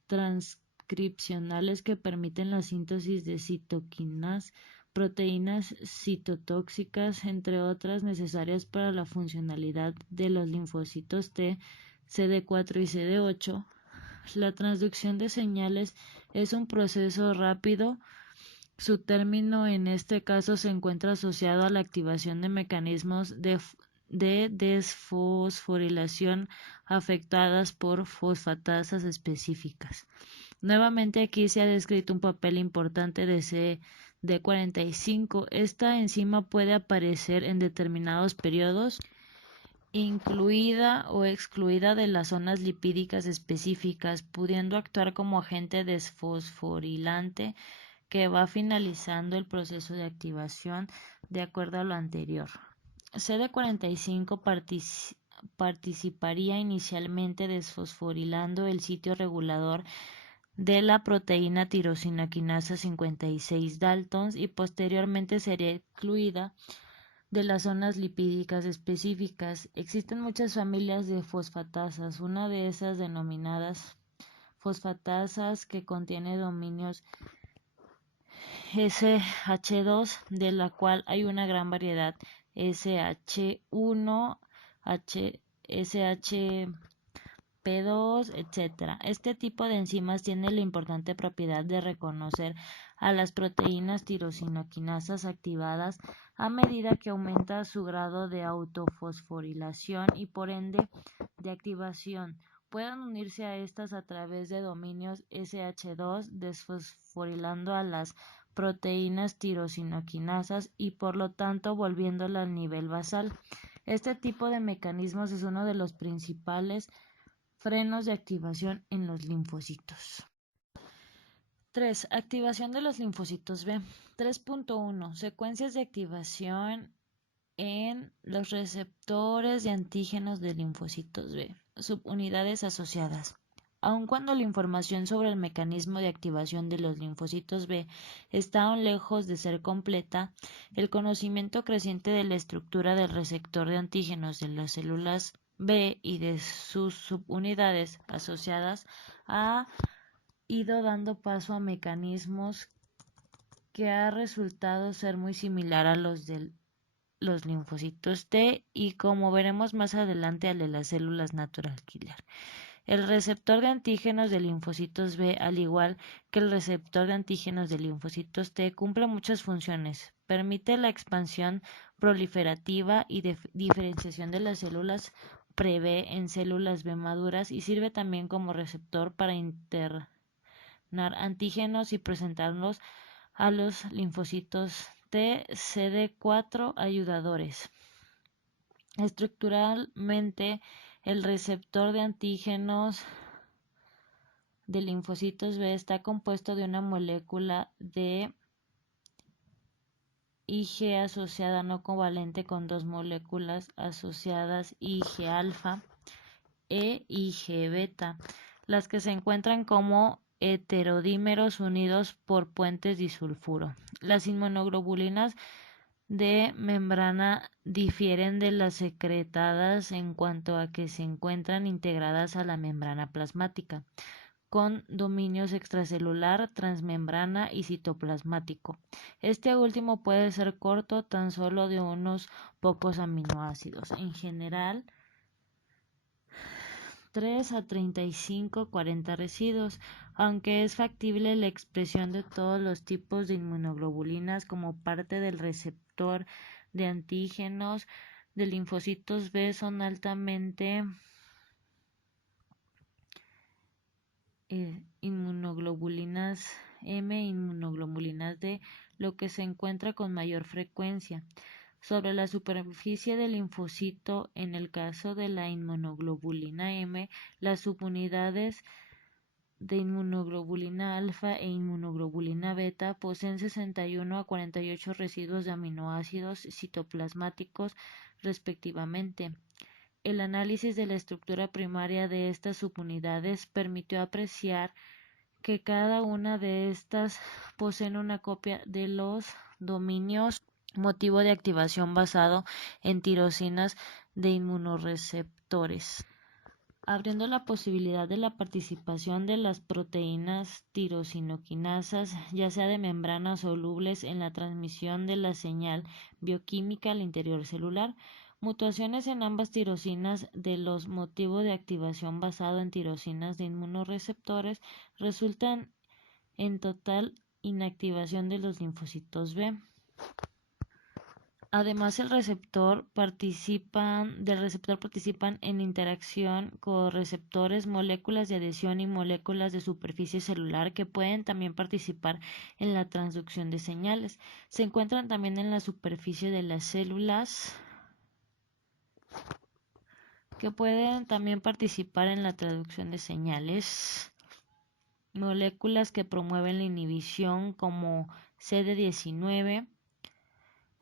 transcripcionales que permiten la síntesis de citoquinas, proteínas citotóxicas, entre otras necesarias para la funcionalidad de los linfocitos T, CD4 y CD8. La transducción de señales es un proceso rápido. Su término en este caso se encuentra asociado a la activación de mecanismos de desfosforilación afectadas por fosfatasas específicas. Nuevamente aquí se ha descrito un papel importante de CD45. Esta enzima puede aparecer en determinados periodos, incluida o excluida de las zonas lipídicas específicas, pudiendo actuar como agente desfosforilante que va finalizando el proceso de activación de acuerdo a lo anterior. CD45 participaría inicialmente desfosforilando el sitio regulador de la proteína tirosinoquinasa 56 Daltons y posteriormente sería excluida de las zonas lipídicas específicas. Existen muchas familias de fosfatasas, una de esas denominadas fosfatasas que contiene dominios SH2, de la cual hay una gran variedad, SH1, SHP2, etc. Este tipo de enzimas tiene la importante propiedad de reconocer a las proteínas tirosinoquinasas activadas a medida que aumenta su grado de autofosforilación y por ende de activación. Pueden unirse a estas a través de dominios SH2 desfosforilando a las proteínas tirosinoquinasas y por lo tanto volviéndola al nivel basal. Este tipo de mecanismos es uno de los principales frenos de activación en los linfocitos. 3. Activación de los linfocitos B. 3.1. Secuencias de activación en los receptores de antígenos de linfocitos B. Subunidades asociadas. Aun cuando la información sobre el mecanismo de activación de los linfocitos B está aún lejos de ser completa, el conocimiento creciente de la estructura del receptor de antígenos de las células B y de sus subunidades asociadas ha ido dando paso a mecanismos que ha resultado ser muy similar a los de los linfocitos T y, como veremos más adelante, al de las células natural killer. El receptor de antígenos de linfocitos B, al igual que el receptor de antígenos de linfocitos T, cumple muchas funciones. Permite la expansión proliferativa y diferenciación de las células pre-B en células B maduras y sirve también como receptor para internar antígenos y presentarlos a los linfocitos T, CD4 ayudadores. Estructuralmente, el receptor de antígenos de linfocitos B está compuesto de una molécula de Ig asociada no covalente con dos moléculas asociadas Ig alfa e Ig beta, las que se encuentran como heterodímeros unidos por puentes disulfuro. Las inmunoglobulinas de membrana difieren de las secretadas en cuanto a que se encuentran integradas a la membrana plasmática, con dominios extracelular, transmembrana y citoplasmático. Este último puede ser corto, tan solo de unos pocos aminoácidos. En general, 3 a 35-40 residuos, aunque es factible la expresión de todos los tipos de inmunoglobulinas como parte del receptor de antígenos de linfocitos B son altamente inmunoglobulinas M e inmunoglobulinas D, lo que se encuentra con mayor frecuencia sobre la superficie del linfocito. En el caso de la inmunoglobulina M, las subunidades de inmunoglobulina alfa e inmunoglobulina beta poseen 61 a 48 residuos de aminoácidos citoplasmáticos respectivamente. El análisis de la estructura primaria de estas subunidades permitió apreciar que cada una de estas poseen una copia de los dominios motivo de activación basado en tirosinas de inmunoreceptores, abriendo la posibilidad de la participación de las proteínas tirosinoquinasas, ya sea de membranas solubles, en la transmisión de la señal bioquímica al interior celular. Mutaciones en ambas tirosinas de los motivo de activación basado en tirosinas de inmunoreceptores resultan en total inactivación de los linfocitos B. Además, del receptor participan en interacción con receptores, moléculas de adhesión y moléculas de superficie celular que pueden también participar en la transducción de señales. Se encuentran también en la superficie de las células que pueden también participar en la traducción de señales. Moléculas que promueven la inhibición como CD19,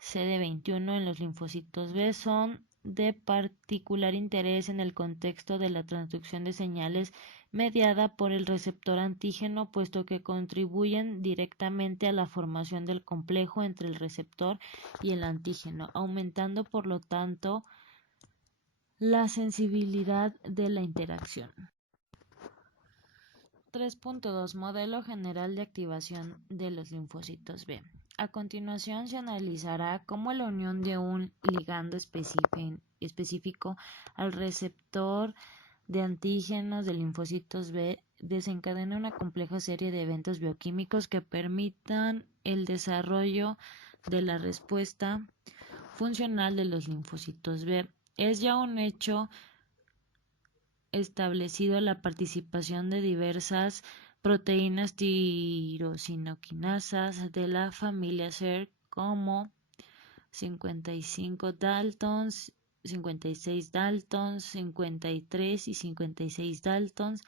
CD21 en los linfocitos B son de particular interés en el contexto de la transducción de señales mediada por el receptor antígeno, puesto que contribuyen directamente a la formación del complejo entre el receptor y el antígeno, aumentando por lo tanto la sensibilidad de la interacción. 3.2 Modelo general de activación de los linfocitos B. A continuación se analizará cómo la unión de un ligando específico al receptor de antígenos de linfocitos B desencadena una compleja serie de eventos bioquímicos que permitan el desarrollo de la respuesta funcional de los linfocitos B. Es ya un hecho establecido la participación de diversas proteínas tirosinoquinasas de la familia SER como 55 Daltons, 56 Daltons, 53 y 56 Daltons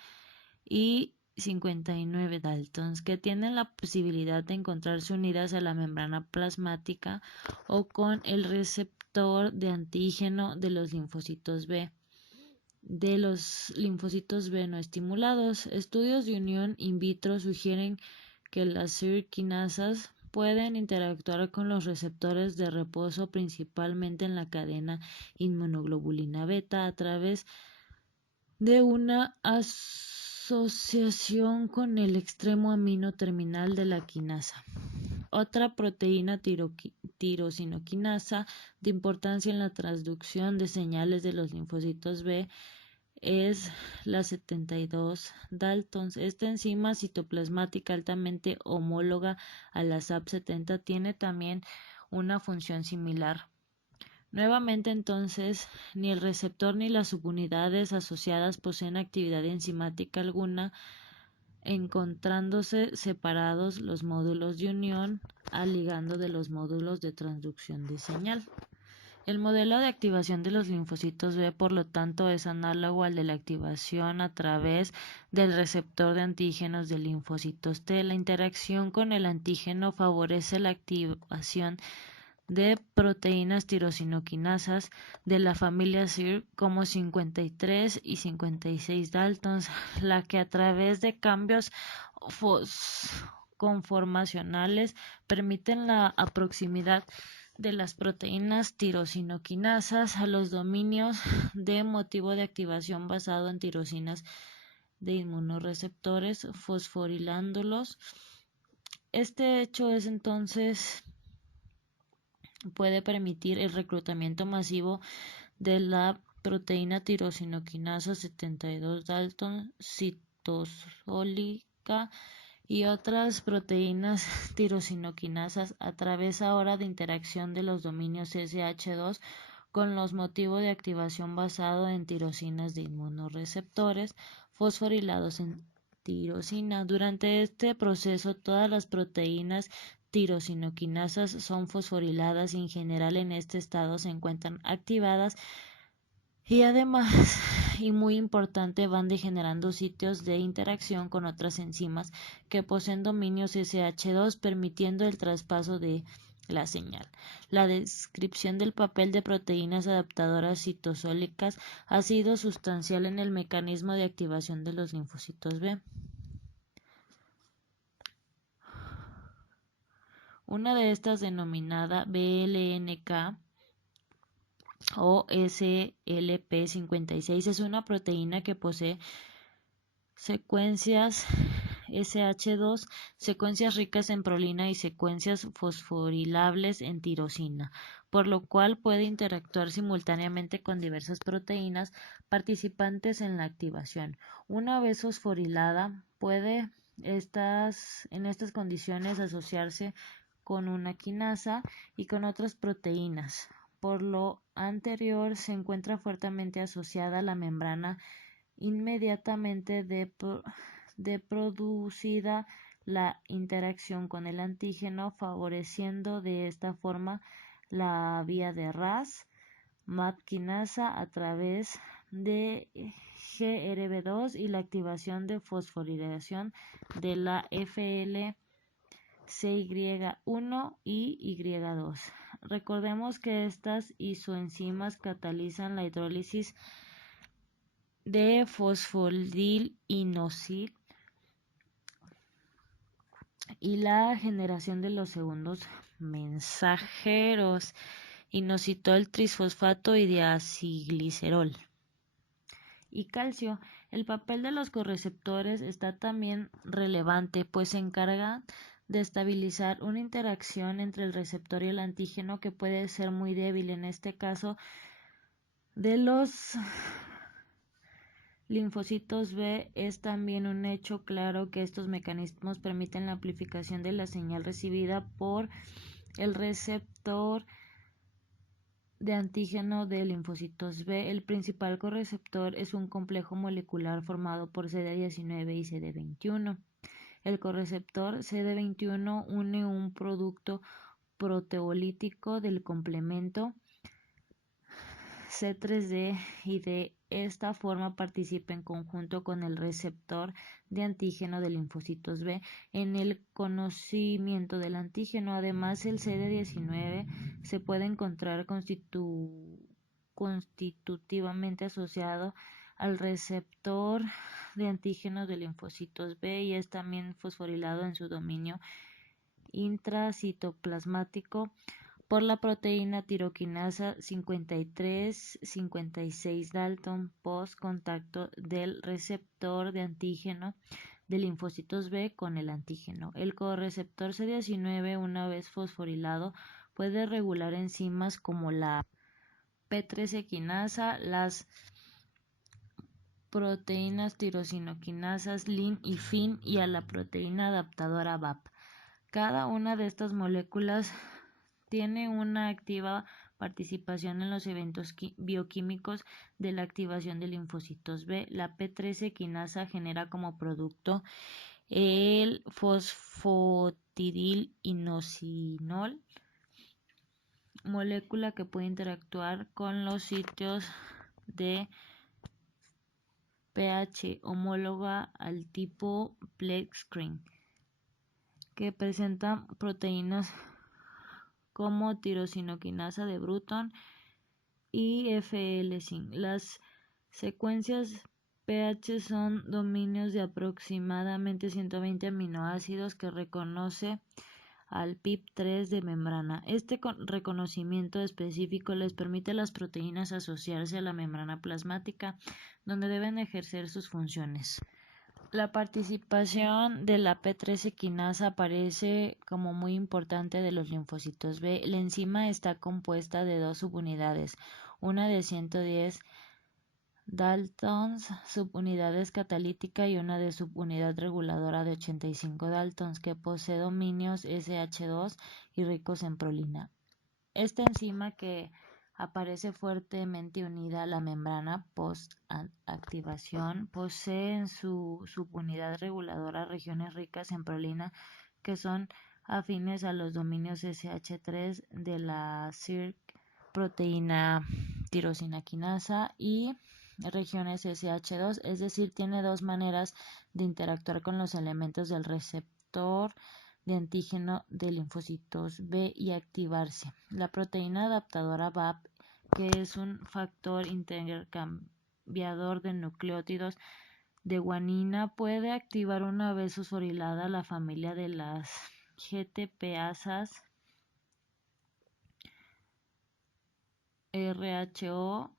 y 59 Daltons, que tienen la posibilidad de encontrarse unidas a la membrana plasmática o con el receptor de antígeno de los linfocitos B. De los linfocitos B no estimulados. Estudios de unión in vitro sugieren que las SER-quinasas pueden interactuar con los receptores de reposo principalmente en la cadena inmunoglobulina beta a través de una asociación con el extremo amino terminal de la quinasa. Otra proteína tirosinoquinasa de importancia en la transducción de señales de los linfocitos B es la 72 Daltons. Esta enzima citoplasmática altamente homóloga a la SAP70 tiene también una función similar. Nuevamente, entonces, ni el receptor ni las subunidades asociadas poseen actividad enzimática alguna, encontrándose separados los módulos de unión al ligando de los módulos de transducción de señal. El modelo de activación de los linfocitos B, por lo tanto, es análogo al de la activación a través del receptor de antígenos de linfocitos T. La interacción con el antígeno favorece la activación de proteínas tirosinoquinasas de la familia SIR como 53 y 56 Daltons, la que a través de cambios conformacionales permiten la proximidad de las proteínas tirosinoquinasas a los dominios de motivo de activación basado en tirosinas de inmunoreceptores, fosforilándolos. Este hecho es entonces puede permitir el reclutamiento masivo de la proteína tirosinoquinasa 72 Dalton citosólica y otras proteínas tirosinoquinasas a través ahora de interacción de los dominios SH2 con los motivos de activación basado en tirosinas de inmunoreceptores fosforilados en tirosina. Durante este proceso, todas las proteínas tirosinoquinasas son fosforiladas y en general en este estado se encuentran activadas y además, y muy importante, van degenerando sitios de interacción con otras enzimas que poseen dominios SH2, permitiendo el traspaso de la señal. La descripción del papel de proteínas adaptadoras citosólicas ha sido sustancial en el mecanismo de activación de los linfocitos B. Una de estas, denominada BLNK o SLP56, es una proteína que posee secuencias SH2, secuencias ricas en prolina y secuencias fosforilables en tirosina, por lo cual puede interactuar simultáneamente con diversas proteínas participantes en la activación. Una vez fosforilada, puede en estas condiciones asociarse con una quinasa y con otras proteínas. Por lo anterior, se encuentra fuertemente asociada a la membrana inmediatamente de producida la interacción con el antígeno, favoreciendo de esta forma la vía de Ras, MAP quinasa a través de GRB2 y la activación de fosforilación de la FLCY1 y Y2. Recordemos que estas isoenzimas catalizan la hidrólisis de fosfoldiinostil y la generación de los segundos mensajeros, inositol trisfosfato y diacilglicerol. Y calcio. El papel de los correceptores está también relevante, pues se encarga de estabilizar una interacción entre el receptor y el antígeno que puede ser muy débil. En este caso, de los linfocitos B, es también un hecho claro que estos mecanismos permiten la amplificación de la señal recibida por el receptor de antígeno de linfocitos B. El principal correceptor es un complejo molecular formado por CD19 y CD21. El correceptor CD21 une un producto proteolítico del complemento C3d y de esta forma participa en conjunto con el receptor de antígeno de linfocitos B en el conocimiento del antígeno. Además, el CD19 se puede encontrar constitutivamente asociado al receptor de antígeno de linfocitos B y es también fosforilado en su dominio intracitoplasmático por la proteína tiroquinasa 53-56 Dalton post contacto del receptor de antígeno de linfocitos B con el antígeno. El correceptor CD19, una vez fosforilado, puede regular enzimas como la P13 quinasa, las proteínas tirosinoquinasas LIN y FIN y a la proteína adaptadora BAP. Cada una de estas moléculas tiene una activa participación en los eventos bioquímicos de la activación de linfocitos B. La P13 quinasa genera como producto el fosfatidilinosinol, molécula que puede interactuar con los sitios de pH homóloga al tipo Plexcreen, que presentan proteínas como tirosinoquinasa de Bruton y FL-Sync. Las secuencias pH son dominios de aproximadamente 120 aminoácidos que reconoce al PIP3 de membrana. Este reconocimiento específico les permite a las proteínas asociarse a la membrana plasmática, donde deben ejercer sus funciones. La participación de la P13 quinasa aparece como muy importante de los linfocitos B. La enzima está compuesta de dos subunidades, una de 110 Daltons, subunidades catalítica y una de subunidad reguladora de 85 Daltons, que posee dominios SH2 y ricos en prolina. Esta enzima, que aparece fuertemente unida a la membrana post-activación. Posee en su subunidad reguladora regiones ricas en prolina que son afines a los dominios SH3 de la SIRC, proteína tirosina quinasa, y regiones SH2, es decir, tiene dos maneras de interactuar con los elementos del receptor de antígeno de linfocitos B y activarse. La proteína adaptadora BAP, que es un factor intercambiador de nucleótidos de guanina, puede activar una vez fosforilada la familia de las GTPasas RHO,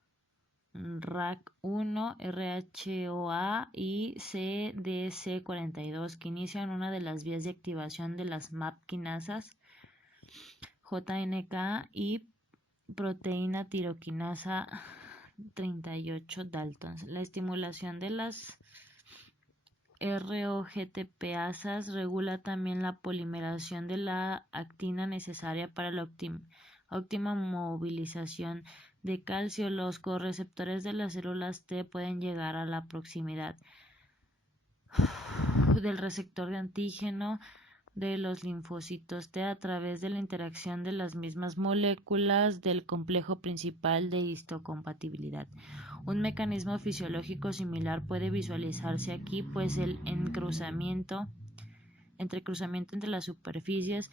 RAC1, RHOA y CDC42, que inician una de las vías de activación de las MAP quinasas JNK y proteína tiroquinasa 38 Daltons. La estimulación de las ROGTPasas regula también la polimeración de la actina necesaria para la óptima movilización de calcio. Los correceptores de las células T pueden llegar a la proximidad del receptor de antígeno de los linfocitos T a través de la interacción de las mismas moléculas del complejo principal de histocompatibilidad. Un mecanismo fisiológico similar puede visualizarse aquí, pues el entrecruzamiento entre las superficies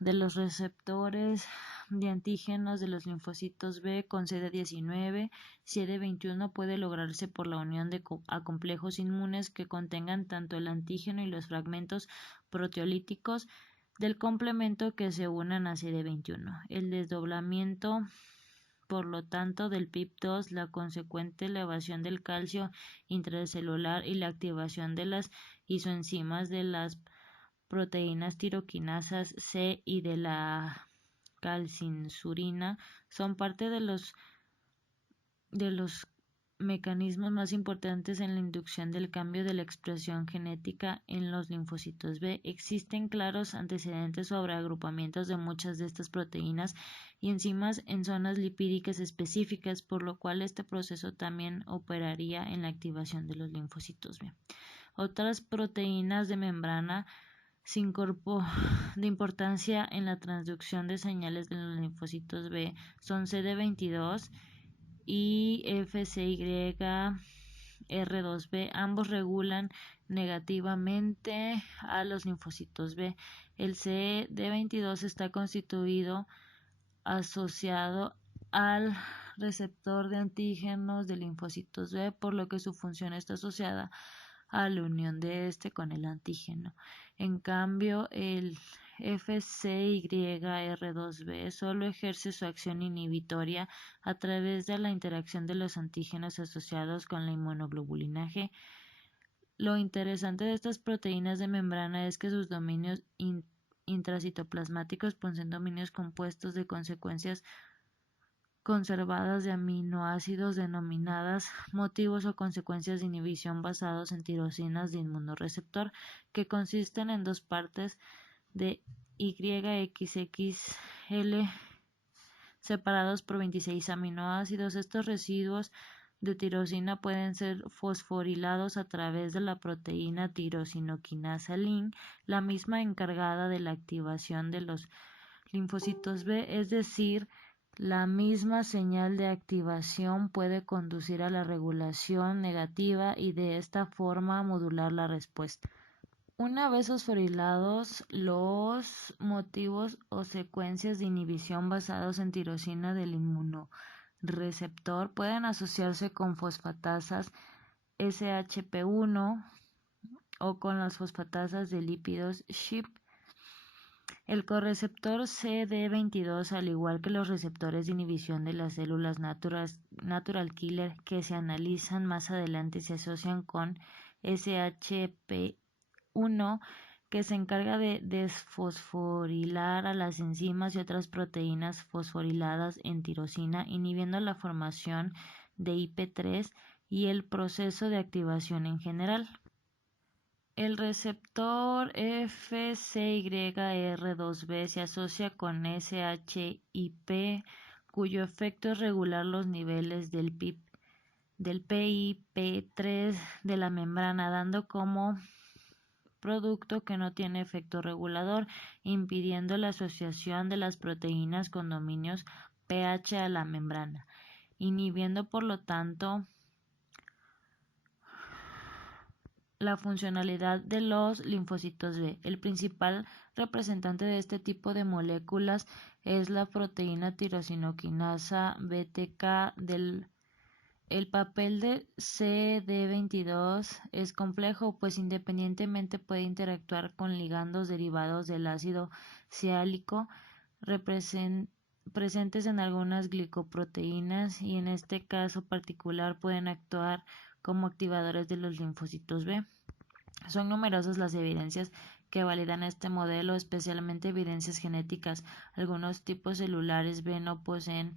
de los receptores de antígenos de los linfocitos B con CD19, CD21 puede lograrse por la unión a complejos inmunes que contengan tanto el antígeno y los fragmentos proteolíticos del complemento que se unan a CD21. El desdoblamiento, por lo tanto, del PIP2, la consecuente elevación del calcio intracelular y la activación de las isoenzimas de las proteínas tiroquinasas C y de la calcinsurina son parte de los mecanismos más importantes en la inducción del cambio de la expresión genética en los linfocitos B. Existen claros antecedentes sobre agrupamientos de muchas de estas proteínas y enzimas en zonas lipídicas específicas, por lo cual este proceso también operaría en la activación de los linfocitos B. Otras proteínas de membrana de importancia en la transducción de señales de los linfocitos B son CD22 y FCYR2B. Ambos regulan negativamente a los linfocitos B. El CD22 está constituido asociado al receptor de antígenos de linfocitos B, por lo que su función está asociada a la unión de este con el antígeno. En cambio, el FCYR2B solo ejerce su acción inhibitoria a través de la interacción de los antígenos asociados con la inmunoglobulina G. Lo interesante de estas proteínas de membrana es que sus dominios intracitoplasmáticos poseen dominios compuestos de consecuencias conservadas de aminoácidos denominadas motivos o consecuencias de inhibición basados en tirosinas de inmunoreceptor, que consisten en dos partes de YXXL separados por 26 aminoácidos. Estos residuos de tirosina pueden ser fosforilados a través de la proteína tirosinoquinasa LIN, la misma encargada de la activación de los linfocitos B, es decir, la misma señal de activación puede conducir a la regulación negativa y de esta forma modular la respuesta. Una vez fosforilados, los motivos o secuencias de inhibición basados en tirosina del inmunoreceptor pueden asociarse con fosfatasas SHP1 o con las fosfatasas de lípidos SHIP. El correceptor CD22, al igual que los receptores de inhibición de las células natural killer que se analizan más adelante, se asocian con SHP1, que se encarga de desfosforilar a las enzimas y otras proteínas fosforiladas en tirosina, inhibiendo la formación de IP3 y el proceso de activación en general. El receptor FCYR2B se asocia con SHIP cuyo efecto es regular los niveles del PIP3 de la membrana, dando como producto que no tiene efecto regulador, impidiendo la asociación de las proteínas con dominios pH a la membrana, inhibiendo por lo tanto la funcionalidad de los linfocitos B. El principal representante de este tipo de moléculas es la proteína tirosinoquinasa BTK. El papel de CD22 es complejo, pues independientemente puede interactuar con ligandos derivados del ácido siálico presentes en algunas glicoproteínas, y en este caso particular pueden actuar como activadores de los linfocitos B. Son numerosas las evidencias que validan este modelo, especialmente evidencias genéticas. Algunos tipos celulares B no poseen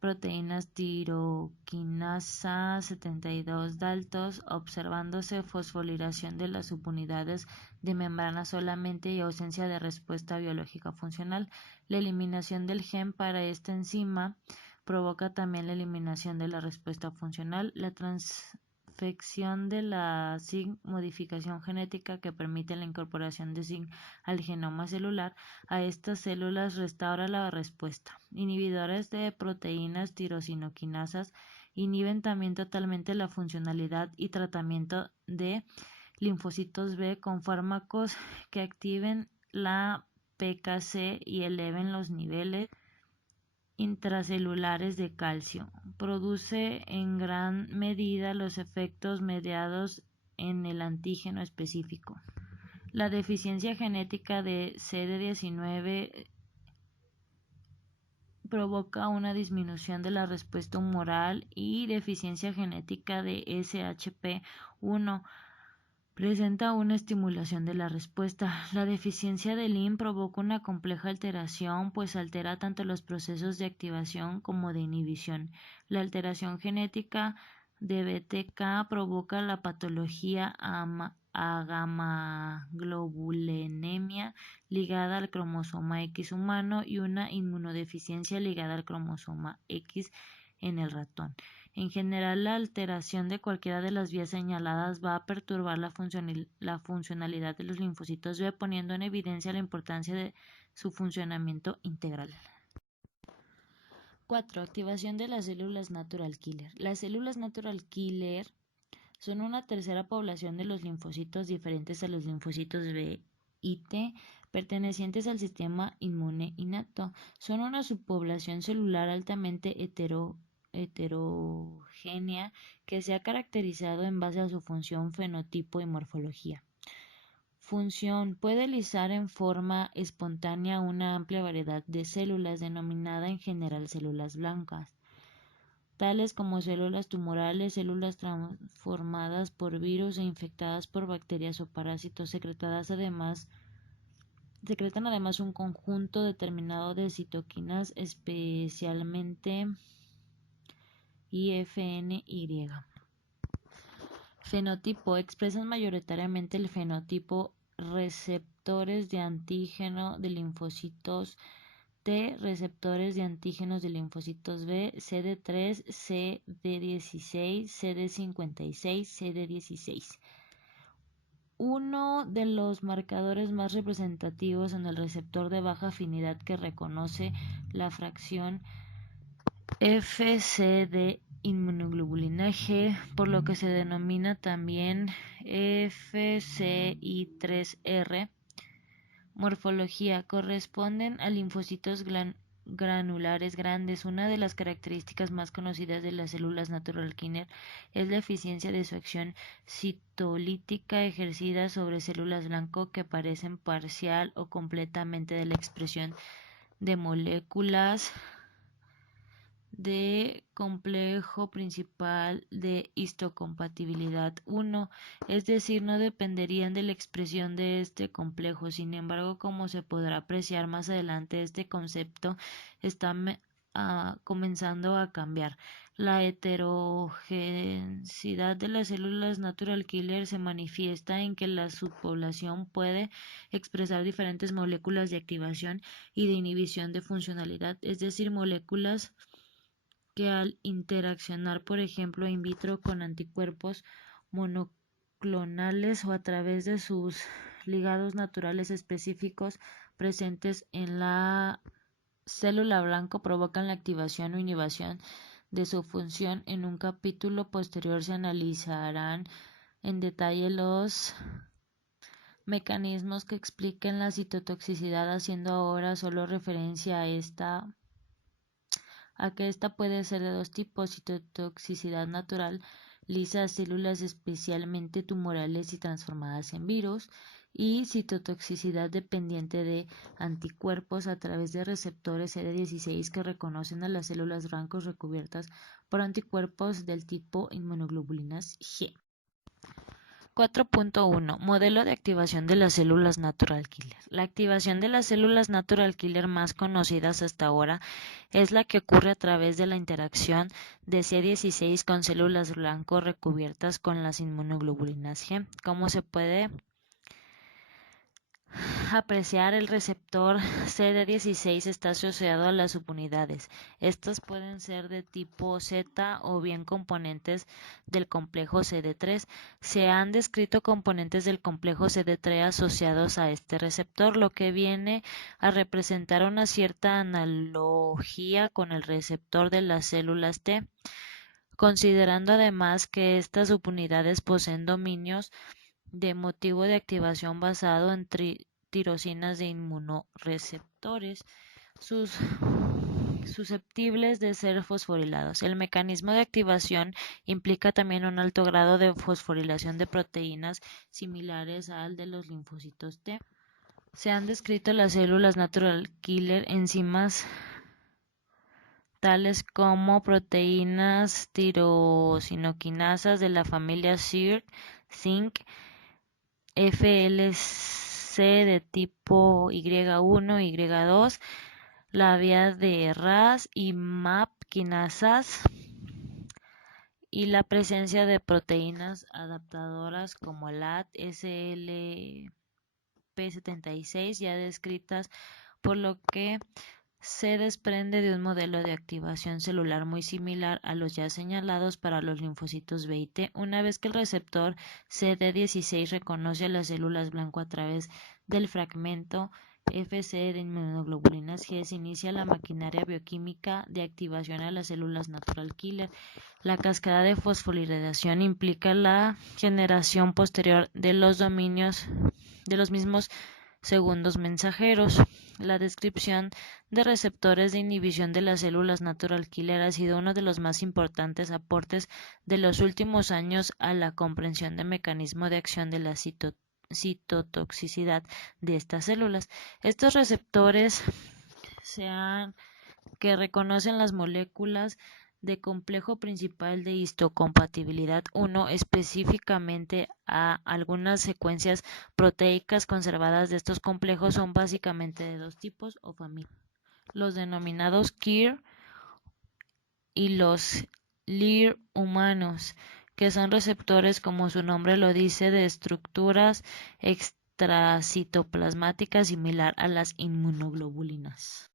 proteínas tiroquinasa 72 daltos, observándose fosforilación de las subunidades de membrana solamente y ausencia de respuesta biológica funcional. La eliminación del gen para esta enzima provoca también la eliminación de la respuesta funcional. La transfección de la SIG, modificación genética que permite la incorporación de SIG al genoma celular, a estas células restaura la respuesta. Inhibidores de proteínas tirosinoquinasas inhiben también totalmente la funcionalidad y tratamiento de linfocitos B con fármacos que activen la PKC y eleven los niveles intracelulares de calcio. Produce en gran medida los efectos mediados en el antígeno específico. La deficiencia genética de CD19 provoca una disminución de la respuesta humoral, y deficiencia genética de SHP1 presenta una estimulación de la respuesta. La deficiencia de LIM provoca una compleja alteración, pues altera tanto los procesos de activación como de inhibición. La alteración genética de BTK provoca la patología agamaglobulinemia ligada al cromosoma X humano y una inmunodeficiencia ligada al cromosoma X en el ratón. En general, la alteración de cualquiera de las vías señaladas va a perturbar la funcionalidad de los linfocitos B, poniendo en evidencia la importancia de su funcionamiento integral. 4. Activación de las células natural killer. Las células natural killer son una tercera población de los linfocitos diferentes a los linfocitos B y T, pertenecientes al sistema inmune innato. Son una subpoblación celular altamente heterogénea que se ha caracterizado en base a su función, fenotipo y morfología. Función: puede lisar en forma espontánea una amplia variedad de células, denominada en general células blancas, tales como células tumorales, células transformadas por virus e infectadas por bacterias o parásitos. Secretan además un conjunto determinado de citoquinas, especialmente IFNY. Fenotipo: expresan mayoritariamente el fenotipo receptores de antígeno de linfocitos T, receptores de antígenos de linfocitos B, CD3, CD16, CD56, CD16. Uno de los marcadores más representativos en el receptor de baja afinidad que reconoce la fracción Fc de inmunoglobulina G, por lo que se denomina también FCI3R. Morfología: corresponden a linfocitos granulares grandes. Una de las características más conocidas de las células natural killer es la eficiencia de su acción citolítica ejercida sobre células blanco, que parecen parcial o completamente de la expresión de moléculas de complejo principal de histocompatibilidad 1, es decir, no dependerían de la expresión de este complejo. Sin embargo, como se podrá apreciar más adelante, este concepto está comenzando a cambiar. La heterogeneidad de las células natural killer se manifiesta en que la subpoblación puede expresar diferentes moléculas de activación y de inhibición de funcionalidad, es decir, moléculas que al interaccionar, por ejemplo, in vitro con anticuerpos monoclonales o a través de sus ligados naturales específicos presentes en la célula blanco provocan la activación o inhibición de su función. En un capítulo posterior se analizarán en detalle los mecanismos que expliquen la citotoxicidad, haciendo ahora solo referencia a que esta puede ser de dos tipos: citotoxicidad natural, lisa a células especialmente tumorales y transformadas en virus, y citotoxicidad dependiente de anticuerpos a través de receptores CD16 que reconocen a las células blancas recubiertas por anticuerpos del tipo inmunoglobulinas G. 4.1 Modelo de activación de las células natural killer. La activación de las células natural killer más conocidas hasta ahora es la que ocurre a través de la interacción de C16 con células blanco recubiertas con las inmunoglobulinas G. Como se puede apreciar, el receptor CD16 está asociado a las subunidades. Estas pueden ser de tipo Z o bien componentes del complejo CD3. Se han descrito componentes del complejo CD3 asociados a este receptor, lo que viene a representar una cierta analogía con el receptor de las células T, considerando además que estas subunidades poseen dominios de motivo de activación basado en tirosinas de inmunoreceptores susceptibles de ser fosforilados. El mecanismo de activación implica también un alto grado de fosforilación de proteínas similares al de los linfocitos T. Se han descrito las células natural killer enzimas tales como proteínas tirosinoquinasas de la familia SIRT, Zinc, FLC de tipo Y1, Y2, la vía de RAS y MAP quinasas, y la presencia de proteínas adaptadoras como LAT, SLP76 ya descritas, por lo que se desprende de un modelo de activación celular muy similar a los ya señalados para los linfocitos B y T. Una vez que el receptor CD16 reconoce a las células blanco a través del fragmento Fc de inmunoglobulinas G, se inicia la maquinaria bioquímica de activación a las células natural killer. La cascada de fosforilación implica la generación posterior de los dominios de los mismos segundos mensajeros. La descripción de receptores de inhibición de las células natural killer ha sido uno de los más importantes aportes de los últimos años a la comprensión del mecanismo de acción de la citotoxicidad de estas células. Estos receptores que reconocen las moléculas de complejo principal de histocompatibilidad 1, específicamente a algunas secuencias proteicas conservadas de estos complejos, son básicamente de dos tipos o familias: los denominados KIR y los LIR humanos, que son receptores, como su nombre lo dice, de estructuras extracitoplasmáticas similar a las inmunoglobulinas.